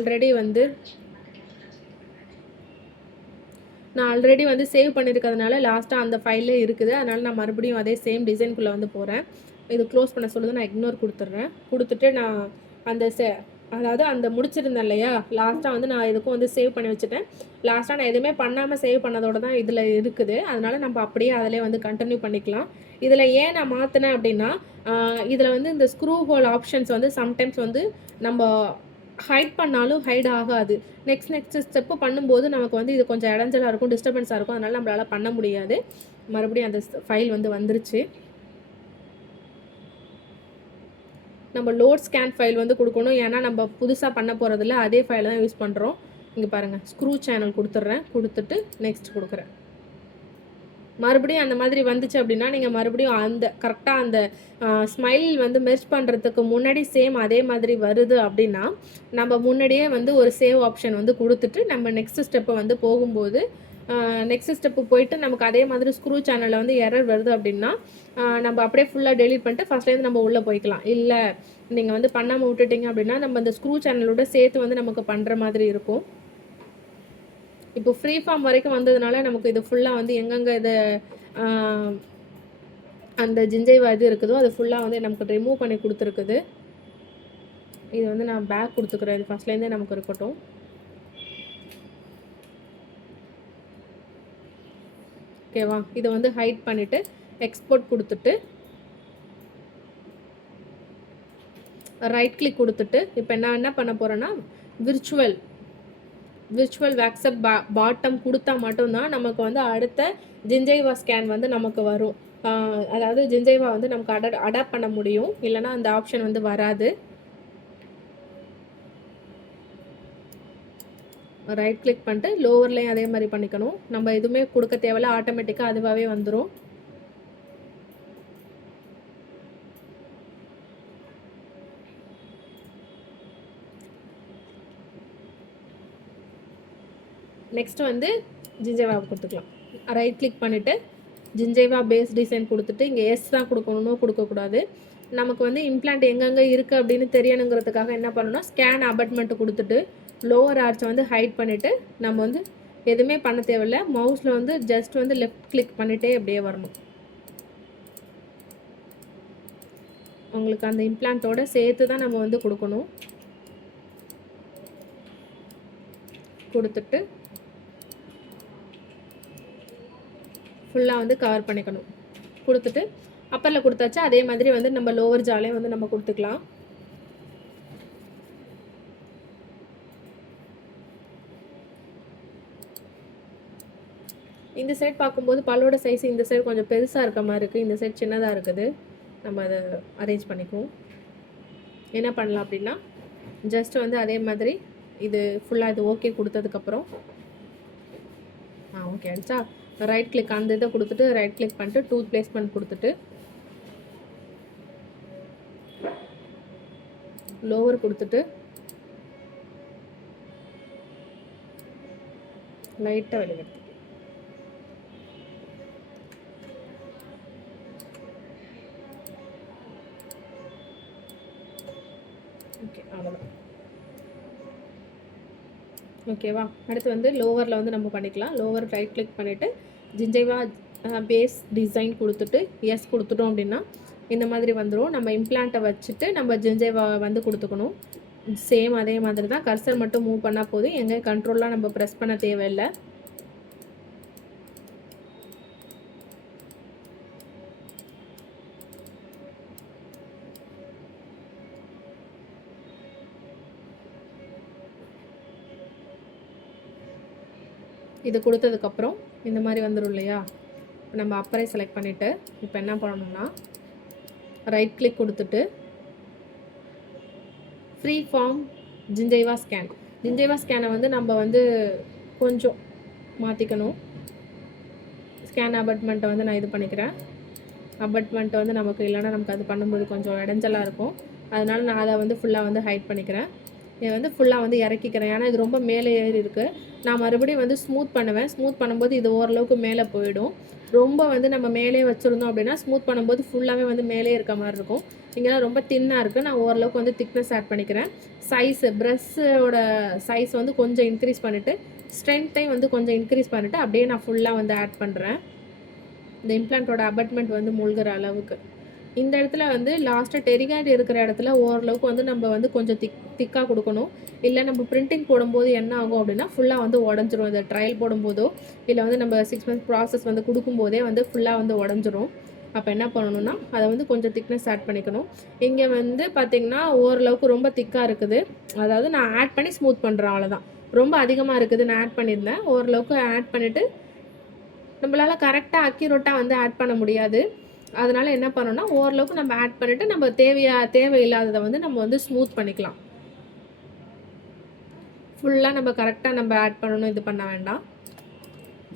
ஆல்ரெடி வந்து சேவ் பண்ணியிருக்கிறதுனால லாஸ்ட்டாக அந்த ஃபைலே இருக்குது. அதனால் நான் மறுபடியும் அதே சேம் டிசைனுக்குள்ளே வந்து போகிறேன். இது க்ளோஸ் பண்ண சொல்லுது, நான் இக்னோர் கொடுத்துட்றேன். கொடுத்துட்டு நான் அதாவது அந்த முடிச்சிருந்தேன் இல்லையா, லாஸ்ட்டாக வந்து நான் இதுக்கும் வந்து சேவ் பண்ணி வச்சுட்டேன். லாஸ்ட்டாக நான் எதுவுமே பண்ணாமல் சேவ் பண்ணதோடு தான் இதில் இருக்குது. அதனால் நம்ம அப்படியே அதிலே வந்து கண்டினியூ பண்ணிக்கலாம். இதில் ஏன் நான் மாற்றினேன் அப்படின்னா இதில் வந்து இந்த ஸ்க்ரூ ஹோல் ஆப்ஷன்ஸ் வந்து சம்டைம்ஸ் வந்து நம்ம ஹைட் பண்ணாலும் ஹைட் ஆகாது. நெக்ஸ்ட் ஸ்டெப்பு பண்ணும்போது நமக்கு வந்து இது கொஞ்சம் இடைஞ்சலாக இருக்கும், டிஸ்டர்பன்ஸாக இருக்கும். அதனால் நம்மளால் பண்ண முடியாது. மறுபடியும் அந்த ஃபைல் வந்து வந்துருச்சு. நம்ம லோட் ஸ்கேன் ஃபைல் வந்து கொடுக்கணும். ஏன்னா நம்ம புதுசாக பண்ண போகிறதில்ல, அதே ஃபைலை தான் யூஸ் பண்ணுறோம். இங்கே பாருங்கள், ஸ்க்ரூ சேனல் கொடுத்துட்றேன். கொடுத்துட்டு நெக்ஸ்ட் கொடுக்குறேன். மறுபடியும் அந்த மாதிரி வந்துச்சு அப்படின்னா நீங்கள் மறுபடியும் கரெக்டாக அந்த ஸ்மைல் வந்து மெர்ஜ் பண்ணுறதுக்கு முன்னாடி சேம் அதே மாதிரி வருது அப்படின்னா நம்ம முன்னாடியே வந்து ஒரு சேவ் ஆப்ஷன் வந்து கொடுத்துட்டு நம்ம நெக்ஸ்ட் ஸ்டெப்பை வந்து போகும்போது நெக்ஸ்ட் ஸ்டெப்பு போயிட்டு நமக்கு அதே மாதிரி ஸ்க்ரூ சேனலில் வந்து எரர் வருது அப்படின்னா நம்ம அப்படியே ஃபுல்லாக டெலீட் பண்ணிட்டு ஃபஸ்ட்லேருந்து நம்ம உள்ளே போய்க்கலாம். இல்லை நீங்கள் வந்து பண்ணாமல் விட்டுட்டீங்க அப்படின்னா நம்ம அந்த ஸ்க்ரூ சேனலோட சேர்த்து வந்து நமக்கு பண்ணுற மாதிரி இருக்கும். இப்போ ஃப்ரீ ஃபார்ம் வரைக்கும் வந்ததுனால நமக்கு இது ஃபுல்லாக வந்து எங்கெங்கே இது அந்த ஜிஞ்சைவா இது இருக்குதோ அது ஃபுல்லாக வந்து நமக்கு ரிமூவ் பண்ணி கொடுத்துருக்குது. இது வந்து நான் பேக் கொடுத்துக்கிறேன். இது ஃபஸ்ட்லேருந்தே நமக்கு இருக்கட்டும். ஓகேவா? இதை வந்து ஹைட் பண்ணிவிட்டு எக்ஸ்போர்ட் கொடுத்துட்டு ரைட் கிளிக் கொடுத்துட்டு இப்போ என்ன பண்ண போகிறேன்னா விர்ச்சுவல் வேக்ஸப் பாட்டம் கொடுத்தா மட்டும்தான் நமக்கு வந்து அடுத்த ஜிஞ்சைவா ஸ்கேன் வந்து நமக்கு வரும். அதாவது ஜிஞ்சைவா வந்து நமக்கு அடாப்ட் பண்ண முடியும். இல்லைனா அந்த ஆப்ஷன் வந்து வராது. ரைட் கிளிக் பண்ணிட்டு லோவர்லேயும் அதே மாதிரி பண்ணிக்கணும். நம்ம எதுவுமே கொடுக்க தேவையில்ல, ஆட்டோமேட்டிக்காக அதுவாகவே வந்துடும். நெக்ஸ்ட் வந்து ஜிஞ்சைவா கொடுத்துக்கலாம். ரைட் கிளிக் பண்ணிவிட்டு ஜிஞ்சைவா பேஸ் டிசைன் கொடுத்துட்டு இங்கே எஸ் தான் கொடுக்கணும், கொடுக்கக்கூடாது. நமக்கு வந்து இம்ப்ளான்ட் எங்கெங்கே இருக்குது அப்படின்னு தெரியணுங்கிறதுக்காக என்ன பண்ணணும்னா ஸ்கேன் அபார்ட்மெண்ட்டு கொடுத்துட்டு லோவர் ஆர்ச்சை வந்து ஹைட் பண்ணிவிட்டு நம்ம வந்து எதுவுமே பண்ண தேவையில்லை. மவுஸில் வந்து ஜஸ்ட் வந்து லெஃப்ட் கிளிக் பண்ணிகிட்டே அப்படியே வரணும். உங்களுக்கு அந்த இம்ப்ளான்ட்டோட சேர்த்து தான் நம்ம வந்து கொடுக்கணும். கொடுத்துட்டு ஃபுல்லாக வந்து கவர் பண்ணிக்கணும். கொடுத்துட்டு அப்பரில் கொடுத்தாச்சு. அதே மாதிரி வந்து நம்ம லோவர் ஜாலையும் வந்து நம்ம கொடுத்துக்கலாம். இந்த சைட் பார்க்கும்போது பல்லோட சைஸ் இந்த சைடு கொஞ்சம் பெருசாக இருக்க மாதிரி இருக்குது, இந்த சைட் சின்னதாக இருக்குது. நம்ம அதை அரேஞ்ச் பண்ணிக்குவோம். என்ன பண்ணலாம் அப்படின்னா ஜஸ்ட் வந்து அதே மாதிரி இது ஃபுல்லாக இது ஓகே கொடுத்ததுக்கப்புறம் ஓகே ஆயிடுச்சா? ரைட் கிளிக் அந்த இதை கொடுத்துட்டு ரைட் கிளிக் பண்ணிட்டு டூத் பிளேஸ்மெண்ட் கொடுத்துட்டு லோவர் கொடுத்துட்டு லைட்டாக வெளியே எடுத்து ஓகே அவ்வளோதான். ஓகேவா? அடுத்து வந்து லோவரில் வந்து நம்ம பண்ணிக்கலாம். லோவர் ரைட் கிளிக் பண்ணிவிட்டு ஜிஞ்சைவா பேஸ் டிசைன் கொடுத்துட்டு எஸ் கொடுத்துட்டோம் அப்படின்னா இந்த மாதிரி வந்துடும். நம்ம இம்ப்ளான்ட்டை வச்சுட்டு நம்ம ஜிஞ்சைவா வந்து கொடுத்துக்கணும். சேம் அதே மாதிரி தான். கர்சர் மட்டும் மூவ் பண்ணால் போதும். எங்கே கண்ட்ரோல்லாம் நம்ம ப்ரெஸ் பண்ண தேவையில்லை. இது கொடுத்ததுக்கப்புறம் இந்த மாதிரி வந்துடும் இல்லையா? நம்ம அப்பரை செலக்ட் பண்ணிவிட்டு இப்போ என்ன பண்ணணும்னா ரைட் கிளிக் கொடுத்துட்டு ஃப்ரீ ஃபார்ம் ஜிஞ்சைவா ஸ்கேனை வந்து நம்ம வந்து கொஞ்சம் மாற்றிக்கணும். ஸ்கேன் அபார்ட்மெண்ட்டை வந்து நான் இது பண்ணிக்கிறேன். அபார்ட்மெண்ட்டை வந்து நமக்கு இல்லைன்னா நமக்கு அது பண்ணும்போது கொஞ்சம் இடைஞ்சலாக இருக்கும். அதனால நான் அதை வந்து ஃபுல்லாக வந்து ஹைட் பண்ணிக்கிறேன். இதை வந்து ஃபுல்லாக வந்து இறக்கிக்கிறேன். ஏன்னா இது ரொம்ப மேலே ஏறி இருக்குது. நான் மறுபடியும் வந்து ஸ்மூத் பண்ணுவேன். ஸ்மூத் பண்ணும்போது இது ஓரளவுக்கு மேலே போயிடும். ரொம்ப வந்து நம்ம மேலே வச்சுருந்தோம் அப்படின்னா ஸ்மூத் பண்ணும்போது ஃபுல்லாகவே வந்து மேலே இருக்க மாதிரி இருக்கும். இங்கெல்லாம் ரொம்ப தின்னாக இருக்குது. நான் ஓரளவுக்கு வந்து திக்னஸ் ஆட் பண்ணிக்கிறேன். ப்ரஷ்ஷோட சைஸ் வந்து கொஞ்சம் இன்க்ரீஸ் பண்ணிவிட்டு ஸ்ட்ரென்த்தையும் வந்து கொஞ்சம் இன்க்ரீஸ் பண்ணிவிட்டு அப்படியே நான் ஃபுல்லாக வந்து ஆட் பண்ணுறேன். இந்த இம்ப்ளான்ட்டோட அபார்ட்மெண்ட் வந்து மூழ்கிற அளவுக்கு. இந்த இடத்துல வந்து லாஸ்ட்டாக டெரிகாய்டு இருக்கிற இடத்துல ஓரளவுக்கு வந்து நம்ம வந்து கொஞ்சம் திக்காக கொடுக்கணும். இல்லை நம்ம பிரிண்டிங் போடும்போது என்ன ஆகும் அப்படின்னா ஃபுல்லாக வந்து உடஞ்சிரும். இந்த ட்ரையல் போடும்போதோ இல்லை வந்து நம்ம 6 months ப்ராசஸ் வந்து கொடுக்கும்போதே வந்து ஃபுல்லாக வந்து உடஞ்சிரும். அப்போ என்ன பண்ணணும்னா அதை வந்து கொஞ்சம் திக்னஸ் ஆட் பண்ணிக்கணும். இங்கே வந்து பார்த்திங்கன்னா ஓரளவுக்கு ரொம்ப திக்காக இருக்குது. அதாவது நான் ஆட் பண்ணி ஸ்மூத் பண்ணுறேன், அவ்வளோதான். ரொம்ப அதிகமாக இருக்குது, நான் ஆட் பண்ணியிருந்தேன். ஓரளவுக்கு ஆட் பண்ணிவிட்டு நம்மளால் கரெக்டாக அக்யூரேட்டாக வந்து ஆட் பண்ண முடியாது. அதனால் என்ன பண்ணணும்னா ஓரளவுக்கு நம்ம ஆட் பண்ணிவிட்டு நம்ம தேவையில்லாததை வந்து நம்ம வந்து ஸ்மூத் பண்ணிக்கலாம். ஃபுல்லாக நம்ம கரெக்டாக நம்ம ஆட் பண்ணணும், இது பண்ண வேண்டாம்.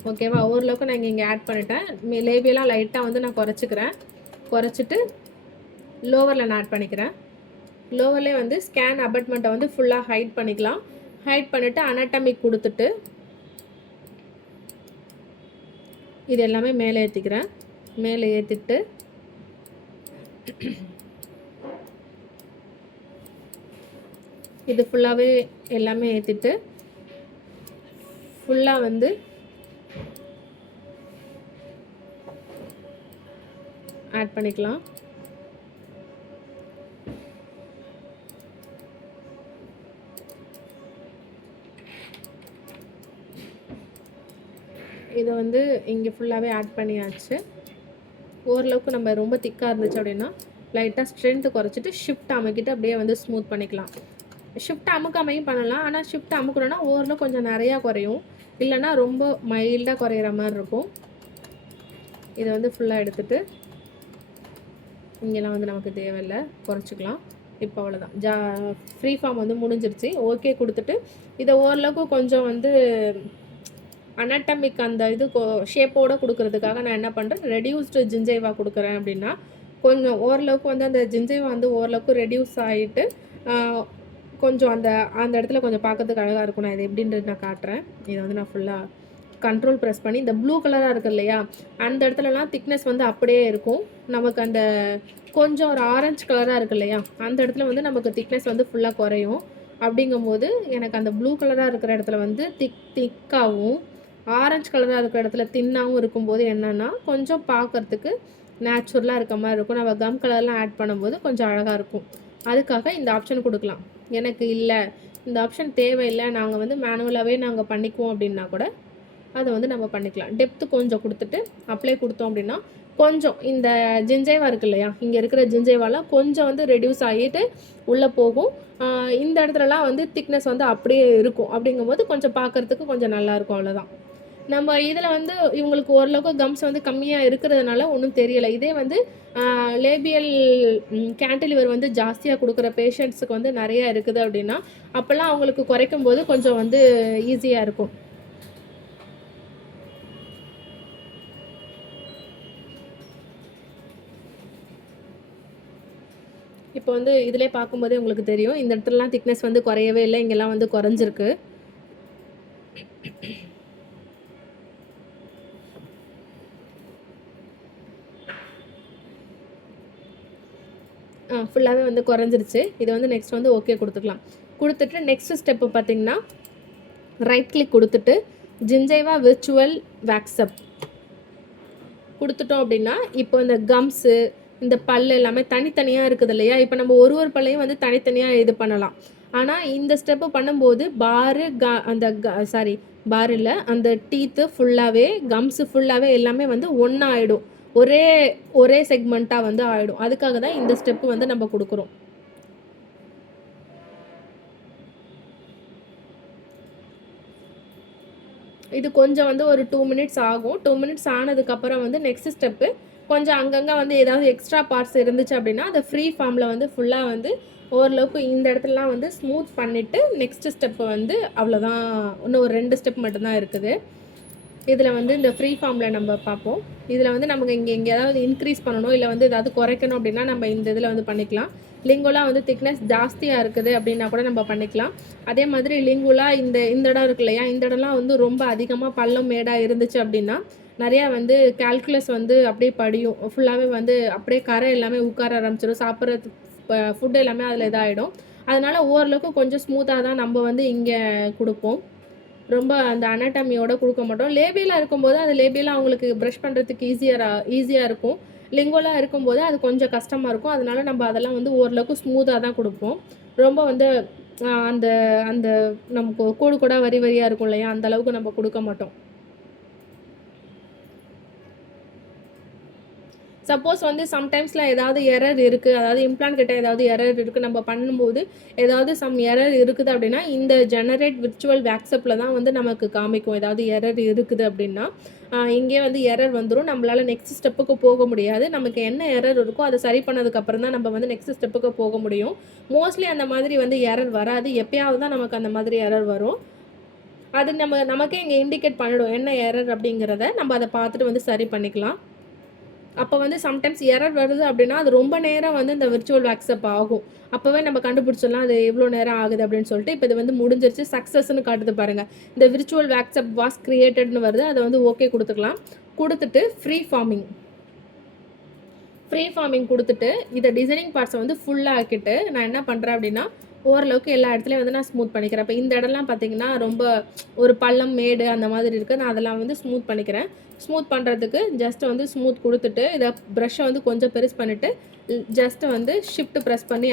ஓகேவா? ஓரளவுக்கு நான் இங்கே ஆட் பண்ணிட்டேன். லேபியெல்லாம் லைட்டாக வந்து நான் குறைச்சிட்டு லோவரில் நான் ஆட் பண்ணிக்கிறேன். லோவர்லேயே வந்து ஸ்கேன் அபார்ட்மெண்ட்டை வந்து ஃபுல்லாக ஹைட் பண்ணிக்கலாம். ஹைட் பண்ணிவிட்டு அனாட்டமிக் கொடுத்துட்டு இது எல்லாமே மேலே ஏற்றிக்கிறேன். மேலே ஏற்றிட்டு இது ஃபுல்லாகவே எல்லாமே ஏற்றிட்டு ஃபுல்லாக வந்து ஆட் பண்ணிக்கலாம். இதை வந்து இங்கே ஃபுல்லாகவே ஆட் பண்ணியாச்சு. ஓரளவுக்கு நம்ம ரொம்ப திக்காக இருந்துச்சு அப்படின்னா லைட்டாக ஸ்ட்ரென்த்து குறைச்சிட்டு ஷிஃப்ட் அமுக்கிட்டு அப்படியே வந்து ஸ்மூத் பண்ணிக்கலாம். ஷிஃப்ட் அமுக்காமையும் பண்ணலாம். ஆனால் ஷிஃப்ட் அமுக்கணுன்னா ஓரளவு கொஞ்சம் நிறையா குறையும், இல்லைன்னா ரொம்ப மைல்டாக குறையிற மாதிரி இருக்கும். இதை வந்து ஃபுல்லாக எடுத்துகிட்டு இங்கெல்லாம் வந்து நமக்கு தேவையில்லை, குறைச்சிக்கலாம். இப்போ அவ்வளோதான், ஃப்ரீ ஃபார்ம் வந்து முடிஞ்சிருச்சு. ஓகே கொடுத்துட்டு இதை ஓரளவுக்கு கொஞ்சம் வந்து அனாட்டமிக் அந்த இது ஷேப்போடு கொடுக்கறதுக்காக நான் என்ன பண்ணுறேன், ரெடியூஸ்டு ஜிஞ்சைவா கொடுக்குறேன். அப்படின்னா கொஞ்சம் ஓரளவுக்கு வந்து அந்த ஜிஞ்சைவா வந்து ஓரளவுக்கு ரெடியூஸ் ஆகிட்டு கொஞ்சம் அந்த அந்த இடத்துல கொஞ்சம் பார்க்கறதுக்கு அழகாக இருக்கும். நான் இது எப்படின்றது நான் காட்டுறேன். இதை வந்து நான் ஃபுல்லாக கண்ட்ரோல் ப்ரெஸ் பண்ணி இந்த ப்ளூ கலராக இருக்குது இல்லையா, அந்த இடத்துலலாம் திக்னஸ் வந்து அப்படியே இருக்கும். நமக்கு அந்த கொஞ்சம் ஒரு ஆரஞ்சு கலராக இருக்குது இல்லையா, அந்த இடத்துல வந்து நமக்கு திக்னஸ் வந்து ஃபுல்லாக குறையும். அப்படிங்கும்போது எனக்கு அந்த ப்ளூ கலராக இருக்கிற இடத்துல வந்து திக்காகவும் ஆரஞ்சு கலராக இருக்கிற இடத்துல தின்னாகவும் இருக்கும்போது என்னென்னா கொஞ்சம் பார்க்குறதுக்கு நேச்சுரலாக இருக்க மாதிரி இருக்கும். நம்ம கம் கலர்லாம் ஆட் பண்ணும்போது கொஞ்சம் அழகாக இருக்கும். அதுக்காக இந்த ஆப்ஷன் கொடுக்கலாம். எனக்கு இல்லை, இந்த ஆப்ஷன் தேவையில்லை, நாங்கள் வந்து மேனுவலாகவே நாங்கள் பண்ணிக்குவோம் அப்படின்னா கூட அதை வந்து நம்ம பண்ணிக்கலாம். டெப்த்து கொஞ்சம் கொடுத்துட்டு அப்ளை கொடுத்தோம் அப்படின்னா கொஞ்சம் இந்த ஜிஞ்சைவா இருக்குது இல்லையா, இங்கே இருக்கிற ஜிஞ்சைவாலாம் கொஞ்சம் வந்து ரெடியூஸ் ஆகிட்டு உள்ளே போகும். இந்த இடத்துலலாம் வந்து திக்னஸ் வந்து அப்படியே இருக்கும். அப்படிங்கும்போது கொஞ்சம் பார்க்குறதுக்கு கொஞ்சம் நல்லாயிருக்கும். அவ்வளோதான். நம்ம இதில் வந்து இவங்களுக்கு ஓரளவுக்கு கம்ஸ் வந்து கம்மியாக இருக்கிறதுனால ஒன்றும் தெரியலை. இதே வந்து லேபியல் கேன்டிலிவர் வந்து ஜாஸ்தியாக கொடுக்குற பேஷண்ட்ஸுக்கு வந்து நிறையா இருக்குது அப்படின்னா அப்போல்லாம் அவங்களுக்கு குறைக்கும் போது கொஞ்சம் வந்து ஈஸியாக இருக்கும். இப்போ வந்து இதிலே பார்க்கும்போதே உங்களுக்கு தெரியும், இந்த இடத்துலலாம் திக்னஸ் வந்து குறையவே இல்லை, இங்கெல்லாம் வந்து குறைஞ்சிருக்கு. ஃபுல்லாகவே வந்து குறைஞ்சிருச்சு. இதை வந்து நெக்ஸ்ட் வந்து ஓகே கொடுத்துக்கலாம். கொடுத்துட்டு நெக்ஸ்ட் ஸ்டெப்பு பார்த்திங்கன்னா ரைட் கிளிக் கொடுத்துட்டு ஜிஞ்சைவா விர்ச்சுவல் வேக்ஸ்அப் கொடுத்துட்டோம் அப்படின்னா இப்போ இந்த கம்ஸு இந்த பல் எல்லாமே தனித்தனியாக இருக்குது இல்லையா, இப்போ நம்ம ஒரு பல்லையும் வந்து தனித்தனியாக இது பண்ணலாம். ஆனால் இந்த ஸ்டெப்பு பண்ணும்போது பார் இல்லை, அந்த டீத்து ஃபுல்லாகவே கம்ஸு ஃபுல்லாகவே எல்லாமே வந்து ஒன்றா ஆகிடும், ஒரே செக்மெண்ட்டாக வந்து ஆகிடும். அதுக்காக தான் இந்த ஸ்டெப்பு வந்து நம்ம கொடுக்குறோம். இது கொஞ்சம் வந்து ஒரு 2 மினிட்ஸ் ஆகும். 2 மினிட்ஸ் ஆனதுக்கப்புறம் வந்து நெக்ஸ்ட் ஸ்டெப்பு கொஞ்சம் அங்கங்கே வந்து ஏதாவது எக்ஸ்ட்ரா பார்ட்ஸ் இருந்துச்சு அப்படின்னா அதை ஃப்ரீ ஃபார்மில் வந்து ஃபுல்லாக வந்து ஓரளவுக்கு இந்த இடத்துலலாம் வந்து ஸ்மூத் பண்ணிவிட்டு நெக்ஸ்ட் ஸ்டெப்பு வந்து அவ்வளோதான். இன்னும் ஒரு 2 ஸ்டெப் மட்டும்தான் இருக்குது. இதில் வந்து இந்த ஃப்ரீ ஃபார்மில் நம்ம பார்ப்போம். இதில் வந்து நமக்கு இங்கே ஏதாவது இன்க்ரீஸ் பண்ணணும் இல்லை வந்து ஏதாவது குறைக்கணும் அப்படின்னா நம்ம இந்த இதில் வந்து பண்ணிக்கலாம். லிங்குலாக வந்து திக்னஸ் ஜாஸ்தியாக இருக்குது அப்படின்னா கூட நம்ம பண்ணிக்கலாம். அதே மாதிரி லிங்குலாக இந்த இடம் இருக்கு இல்லையா, இந்த இடம்லாம் வந்து ரொம்ப அதிகமாக பள்ளம் மேடாக இருந்துச்சு அப்படின்னா நிறையா வந்து கால்குலஸ் வந்து அப்படியே படியும், ஃபுல்லாகவே வந்து அப்படியே கரை எல்லாமே உட்கார ஆரம்பிச்சிடும், சாப்பிட்றது ஃபுட்டு எல்லாமே அதில் இதாகிடும். அதனால் ஓரளவுக்கு கொஞ்சம் ஸ்மூத்தாக தான் நம்ம வந்து இங்கே கொடுப்போம். ரொம்ப அந்த அனாட்டமியோட கொடுக்க மாட்டோம். லேபியலாக இருக்கும்போது அது லேபியலாக அவங்களுக்கு ப்ரஷ் பண்ணுறதுக்கு ஈஸியாக இருக்கும். லிங்கோலாக இருக்கும்போது அது கொஞ்சம் கஷ்டமாக இருக்கும். அதனால நம்ம அதெல்லாம் வந்து ஓரளவுக்கு ஸ்மூத்தாக தான் கொடுப்போம். ரொம்ப வந்து அந்த அந்த நமக்கு கோடு கூட வரியாக இருக்கும் இல்லையா, அந்த அளவுக்கு நம்ம கொடுக்க மாட்டோம். சப்போஸ் வந்து சம்டைம்ஸில் ஏதாவது எரர் இருக்குது, அதாவது இம்ப்ளான்ட் கிட்ட ஏதாவது எரர் இருக்குது, நம்ம பண்ணும்போது ஏதாவது சம் எரர் இருக்குது அப்படின்னா இந்த ஜெனரேட் விர்ச்சுவல் வேக்ஸ்அப்பில் தான் வந்து நமக்கு காமிக்கும். ஏதாவது எரர் இருக்குது அப்படின்னா இங்கே வந்து எரர் வந்துடும். நம்மளால் நெக்ஸ்ட் ஸ்டெப்புக்கு போக முடியாது. நமக்கு என்ன எரர் இருக்கோ அதை சரி பண்ணதுக்கப்புறம் தான் நம்ம வந்து நெக்ஸ்ட் ஸ்டெப்புக்கு போக முடியும். மோஸ்ட்லி அந்த மாதிரி வந்து எரர் வராது, எப்பயாவது தான் நமக்கு அந்த மாதிரி எரர் வரும். அது நமக்கே இங்கே இண்டிகேட் பண்ணிடும் என்ன எரர் அப்படிங்கிறத. நம்ம அதை பார்த்துட்டு வந்து சரி பண்ணிக்கலாம். அப்போ வந்து சம்டைம்ஸ் எரர் வருது அப்படின்னா அது ரொம்ப நேரம் வந்து இந்த விர்ச்சுவல் வேக்ஸ்அப் ஆகும். அப்போவே நம்ம கண்டுபிடிச்சிடலாம் அது எவ்வளோ நேரம் ஆகுது அப்படின்னு சொல்லிட்டு. இப்போ இது வந்து முடிஞ்சிருச்சு, சக்ஸஸ்ன்னு காட்டுது பாருங்கள். இந்த விர்ச்சுவல் வேக்ஸ்அப் வாஸ் கிரியேட்டட்னு வருது, அதை வந்து ஓகே கொடுத்துக்கலாம். கொடுத்துட்டு ஃப்ரீ ஃபார்மிங் கொடுத்துட்டு இதை டிசைனிங் பார்ட்ஸை வந்து ஃபுல்லாக ஆக்கிட்டு நான் என்ன பண்ணுறேன் அப்படின்னா ஓரளவுக்கு எல்லா இடத்துலையும் வந்து நான் ஸ்மூத் பண்ணிக்கிறேன். இப்போ இந்த இடம்லாம் பார்த்தீங்கன்னா ரொம்ப ஒரு பள்ளம் மேடு அந்த மாதிரி இருக்குது. நான் அதெல்லாம் வந்து ஸ்மூத் பண்ணிக்கிறேன். ஸ்மூத் பண்ணுறதுக்கு ஜஸ்ட்டு வந்து ஸ்மூத் கொடுத்துட்டு இதை ப்ரஷ்ஷை வந்து கொஞ்சம் பெருசு பண்ணிவிட்டு ஜஸ்ட்டு வந்து ஷிஃப்ட் ப்ரெஸ் பண்ணி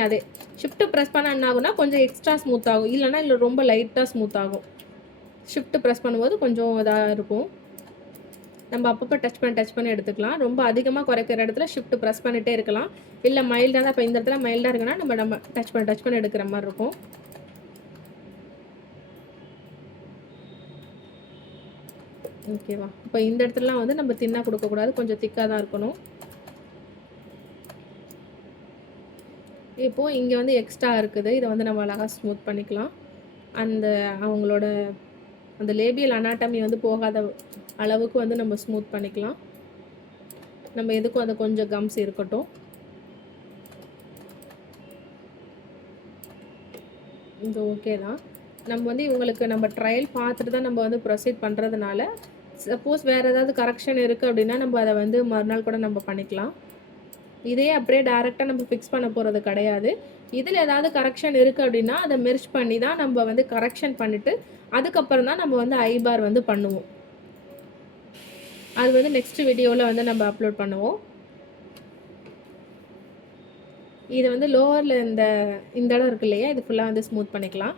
ஷிஃப்ட் ப்ரெஸ் பண்ணால் என்ன ஆகுனா கொஞ்சம் எக்ஸ்ட்ரா ஸ்மூத் ஆகும், இல்லைனா இல்லை ரொம்ப லைட்டாக ஸ்மூத் ஆகும். ஷிஃப்ட் ப்ரெஸ் பண்ணும்போது கொஞ்சம் இதாக இருக்கும். நம்ம அப்பப்போ டச் பண்ணி எடுத்துக்கலாம். ரொம்ப அதிகமாக குறைக்கிற இடத்துல ஷிஃப்ட் ப்ரெஸ் பண்ணிகிட்டே இருக்கலாம். இல்லை மைல்டாக தான், இப்போ இந்த இடத்துல மைல்டாக இருக்குன்னா நம்ம டச் பண்ணி எடுக்கிற மாதிரி இருக்கும். ஓகேவா? இப்போ இந்த இடத்துலலாம் வந்து நம்ம தின்னாக கொடுக்கக்கூடாது, கொஞ்சம் திக்காக தான் இருக்கணும். இப்போது இங்கே வந்து எக்ஸ்ட்ரா இருக்குது, இதை வந்து நம்ம அழகாக ஸ்மூத் பண்ணிக்கலாம். அவங்களோட அந்த லேபியல் அனாட்டமி வந்து போகாத அளவுக்கு வந்து நம்ம ஸ்மூத் பண்ணிக்கலாம். நம்ம எதுக்கும் அது கொஞ்சம் கம்ஸ் இருக்கட்டும். இது ஓகே தான். நம்ம வந்து இவங்களுக்கு நம்ம ட்ரையல் பார்த்துட்டு தான் நம்ம வந்து ப்ரொசீட் பண்ணுறதுனால சப்போஸ் வேறு ஏதாவது கரெக்ஷன் இருக்குது அப்படின்னா நம்ம அதை வந்து மறுநாள் கூட நம்ம பண்ணிக்கலாம். இதே அப்படியே டேரெக்டாக நம்ம ஃபிக்ஸ் பண்ண போகிறது கிடையாது. இதில் ஏதாவது கரெக்ஷன் இருக்குது அப்படின்னா அதை மெர்ஜ் பண்ணி தான் நம்ம வந்து கரெக்ஷன் பண்ணிவிட்டு அதுக்கப்புறம் தான் நம்ம வந்து ஐபார் வந்து பண்ணுவோம். அது வந்து நெக்ஸ்ட் வீடியோவில் வந்து நம்ம அப்லோட் பண்ணுவோம். இது வந்து லோவரில் இந்த இடம் இருக்கு இல்லையா, இது ஃபுல்லாக வந்து ஸ்மூத் பண்ணிக்கலாம்.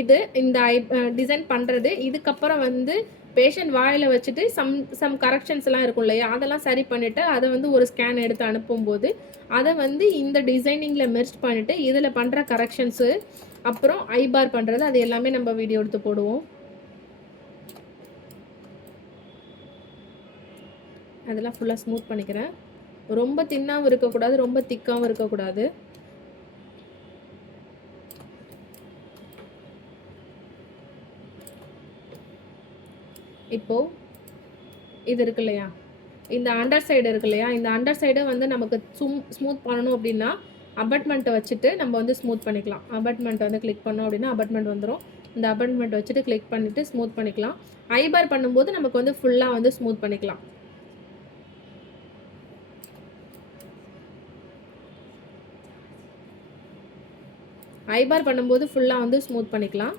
இது இந்த டிசைன் பண்ணுறது. இதுக்கப்புறம் வந்து பேஷண்ட் வாயில் வச்சுட்டு சம் கரெக்ஷன்ஸ்லாம் இருக்கும் இல்லையா, அதெல்லாம் சரி பண்ணிவிட்டு அதை வந்து ஒரு ஸ்கேன் எடுத்து அனுப்பும்போது அதை வந்து இந்த டிசைனிங்கில் மெர்ஜ் பண்ணிவிட்டு இதில் பண்ணுற கரெக்ஷன்ஸு அப்புறம் ஐபார் பண்ணுறது அது எல்லாமே நம்ம வீடியோ எடுத்து போடுவோம். அதெல்லாம் ஃபுல்லாக ஸ்மூத் பண்ணிக்கிறேன். ரொம்ப தின்னாகவும் இருக்கக்கூடாது, ரொம்ப திக்காகவும் இருக்கக்கூடாது. இப்போது இது இருக்கு இல்லையா, இந்த அண்டர் சைடு இருக்கு இல்லையா, இந்த அண்டர் சைடு வந்து நமக்கு ஸ்மூத் பண்ணணும் அப்படின்னா அபட்மெண்ட்டை வச்சுட்டு நம்ம வந்து ஸ்மூத் பண்ணிக்கலாம். அபட்மெண்ட் வந்து கிளிக் பண்ணோம் அப்படின்னா அபட்மெண்ட் வந்துடும். இந்த அபட்மெண்ட் வச்சுட்டு கிளிக் பண்ணிவிட்டு ஸ்மூத் பண்ணிக்கலாம். ஐபார் பண்ணும்போது நமக்கு வந்து ஃபுல்லாக வந்து ஸ்மூத் பண்ணிக்கலாம். ஐபார் பண்ணும்போது ஃபுல்லாக வந்து ஸ்மூத் பண்ணிக்கலாம்.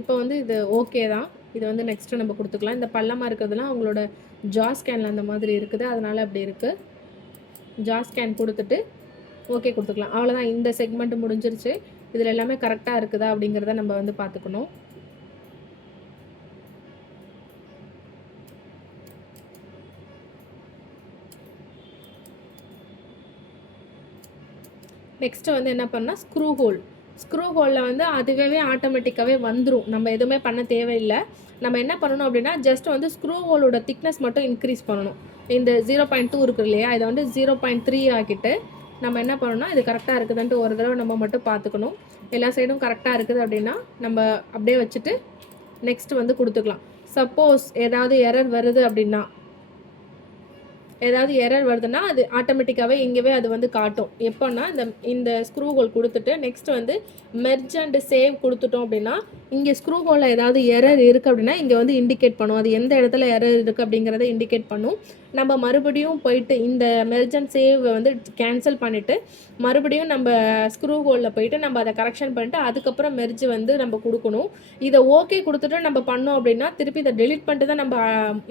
இப்போ வந்து இது ஓகே தான். இது வந்து நெக்ஸ்ட்டு நம்ம கொடுத்துக்கலாம். இந்த பள்ளமாக இருக்கிறதுலாம் அவங்களோட ஜா ஸ்கேனில் அந்த மாதிரி இருக்குது, அதனால் அப்படி இருக்குது. ஜா ஸ்கேன் கொடுத்துட்டு ஓகே கொடுத்துக்கலாம். அவ்வளோதான், இந்த செக்மெண்ட் முடிஞ்சிருச்சு. இதில் எல்லாமே கரெக்டாக இருக்குதா அப்படிங்கிறத நம்ம வந்து பார்த்துக்கணும். நெக்ஸ்ட்டு வந்து என்ன பண்ணால் ஸ்க்ரூ ஹோலில் வந்து அதுவே ஆட்டோமேட்டிக்காகவே வந்துடும். நம்ம எதுவுமே பண்ண தேவையில்லை. நம்ம என்ன பண்ணணும் அப்படின்னா ஜஸ்ட் வந்து ஸ்க்ரூ ஹோலோட திக்னஸ் மட்டும் இன்க்ரீஸ் பண்ணணும். இந்த 0.2 இருக்குது இல்லையா, இதை வந்து 0.3 ஆக்கிட்டு நம்ம என்ன பண்ணணும்னா இது கரெக்டாக இருக்குதுன்ட்டு ஒரு தடவை நம்ம மட்டும் பார்த்துக்கணும். எல்லா சைடும் கரெக்டாக இருக்குது அப்படின்னா நம்ம அப்படியே வச்சுட்டு நெக்ஸ்ட்டு வந்து கொடுத்துக்கலாம். சப்போஸ் ஏதாவது எரர் வருது அப்படின்னா அது ஆட்டோமேட்டிக்காகவே இங்கேவே அது வந்து காட்டும். எப்போன்னா இந்த ஸ்க்ரூ ஹோல் கொடுத்துட்டு நெக்ஸ்ட் வந்து மெர்ஜ் அண்ட் சேவ் கொடுத்துட்டோம் அப்படின்னா இங்கே ஸ்க்ரூ ஹோலில் ஏதாவது எரர் இருக்குது அப்படின்னா இங்கே வந்து இண்டிகேட் பண்ணும். அது எந்த இடத்துல எரர் இருக்குது அப்படிங்கிறத இண்டிகேட் பண்ணும். நம்ம மறுபடியும் போயிட்டு இந்த மெர்ஜ் அண்ட் சேவ் வந்து கேன்சல் பண்ணிவிட்டு மறுபடியும் நம்ம ஸ்க்ரூ ஹோலில் போயிட்டு நம்ம அதை கரெக்ஷன் பண்ணிவிட்டு அதுக்கப்புறம் மெர்ஜ் வந்து நம்ம கொடுக்கணும். இதை ஓகே கொடுத்துட்டு நம்ம பண்ணோம் அப்படின்னா திருப்பி இதை டெலிட் பண்ணிட்டு தான் நம்ம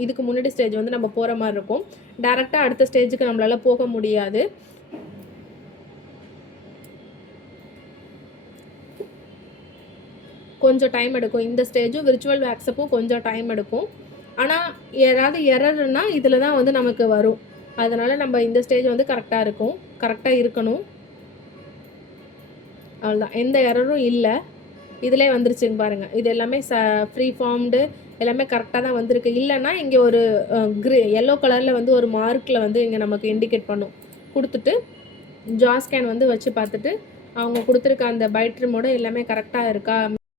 இதுக்கு முன்னாடி ஸ்டேஜ் வந்து நம்ம போகிற மாதிரி இருக்கும். டேரெக்டாக அடுத்த ஸ்டேஜுக்கு நம்மளால் போக முடியாது. கொஞ்சம் டைம் எடுக்கும். இந்த ஸ்டேஜும் விர்ச்சுவல் வேக்ஸப்பும் கொஞ்சம் டைம் எடுக்கும். ஆனால் ஏதாவது எரர்னா இதில் தான் வந்து நமக்கு வரும். அதனால் நம்ம இந்த ஸ்டேஜ் வந்து கரெக்டாக இருக்கணும். அவ்வளோதான், எந்த எரரும் இல்லை. இதிலே வந்துருச்சுங்க பாருங்கள். இது எல்லாமே ஃப்ரீ ஃபார்ம்டு எல்லாமே கரெக்டாக தான் வந்திருக்கு. இல்லைன்னா இங்கே ஒரு எல்லோ கலரில் வந்து ஒரு மார்க்கில் வந்து இங்கே நமக்கு இண்டிகேட் பண்ணும். கொடுத்துட்டு ஜா ஸ்கேன் வந்து வச்சு பார்த்துட்டு அவங்க கொடுத்துருக்க அந்த பைட்ரிமோட எல்லாமே கரெக்டாக இருக்கா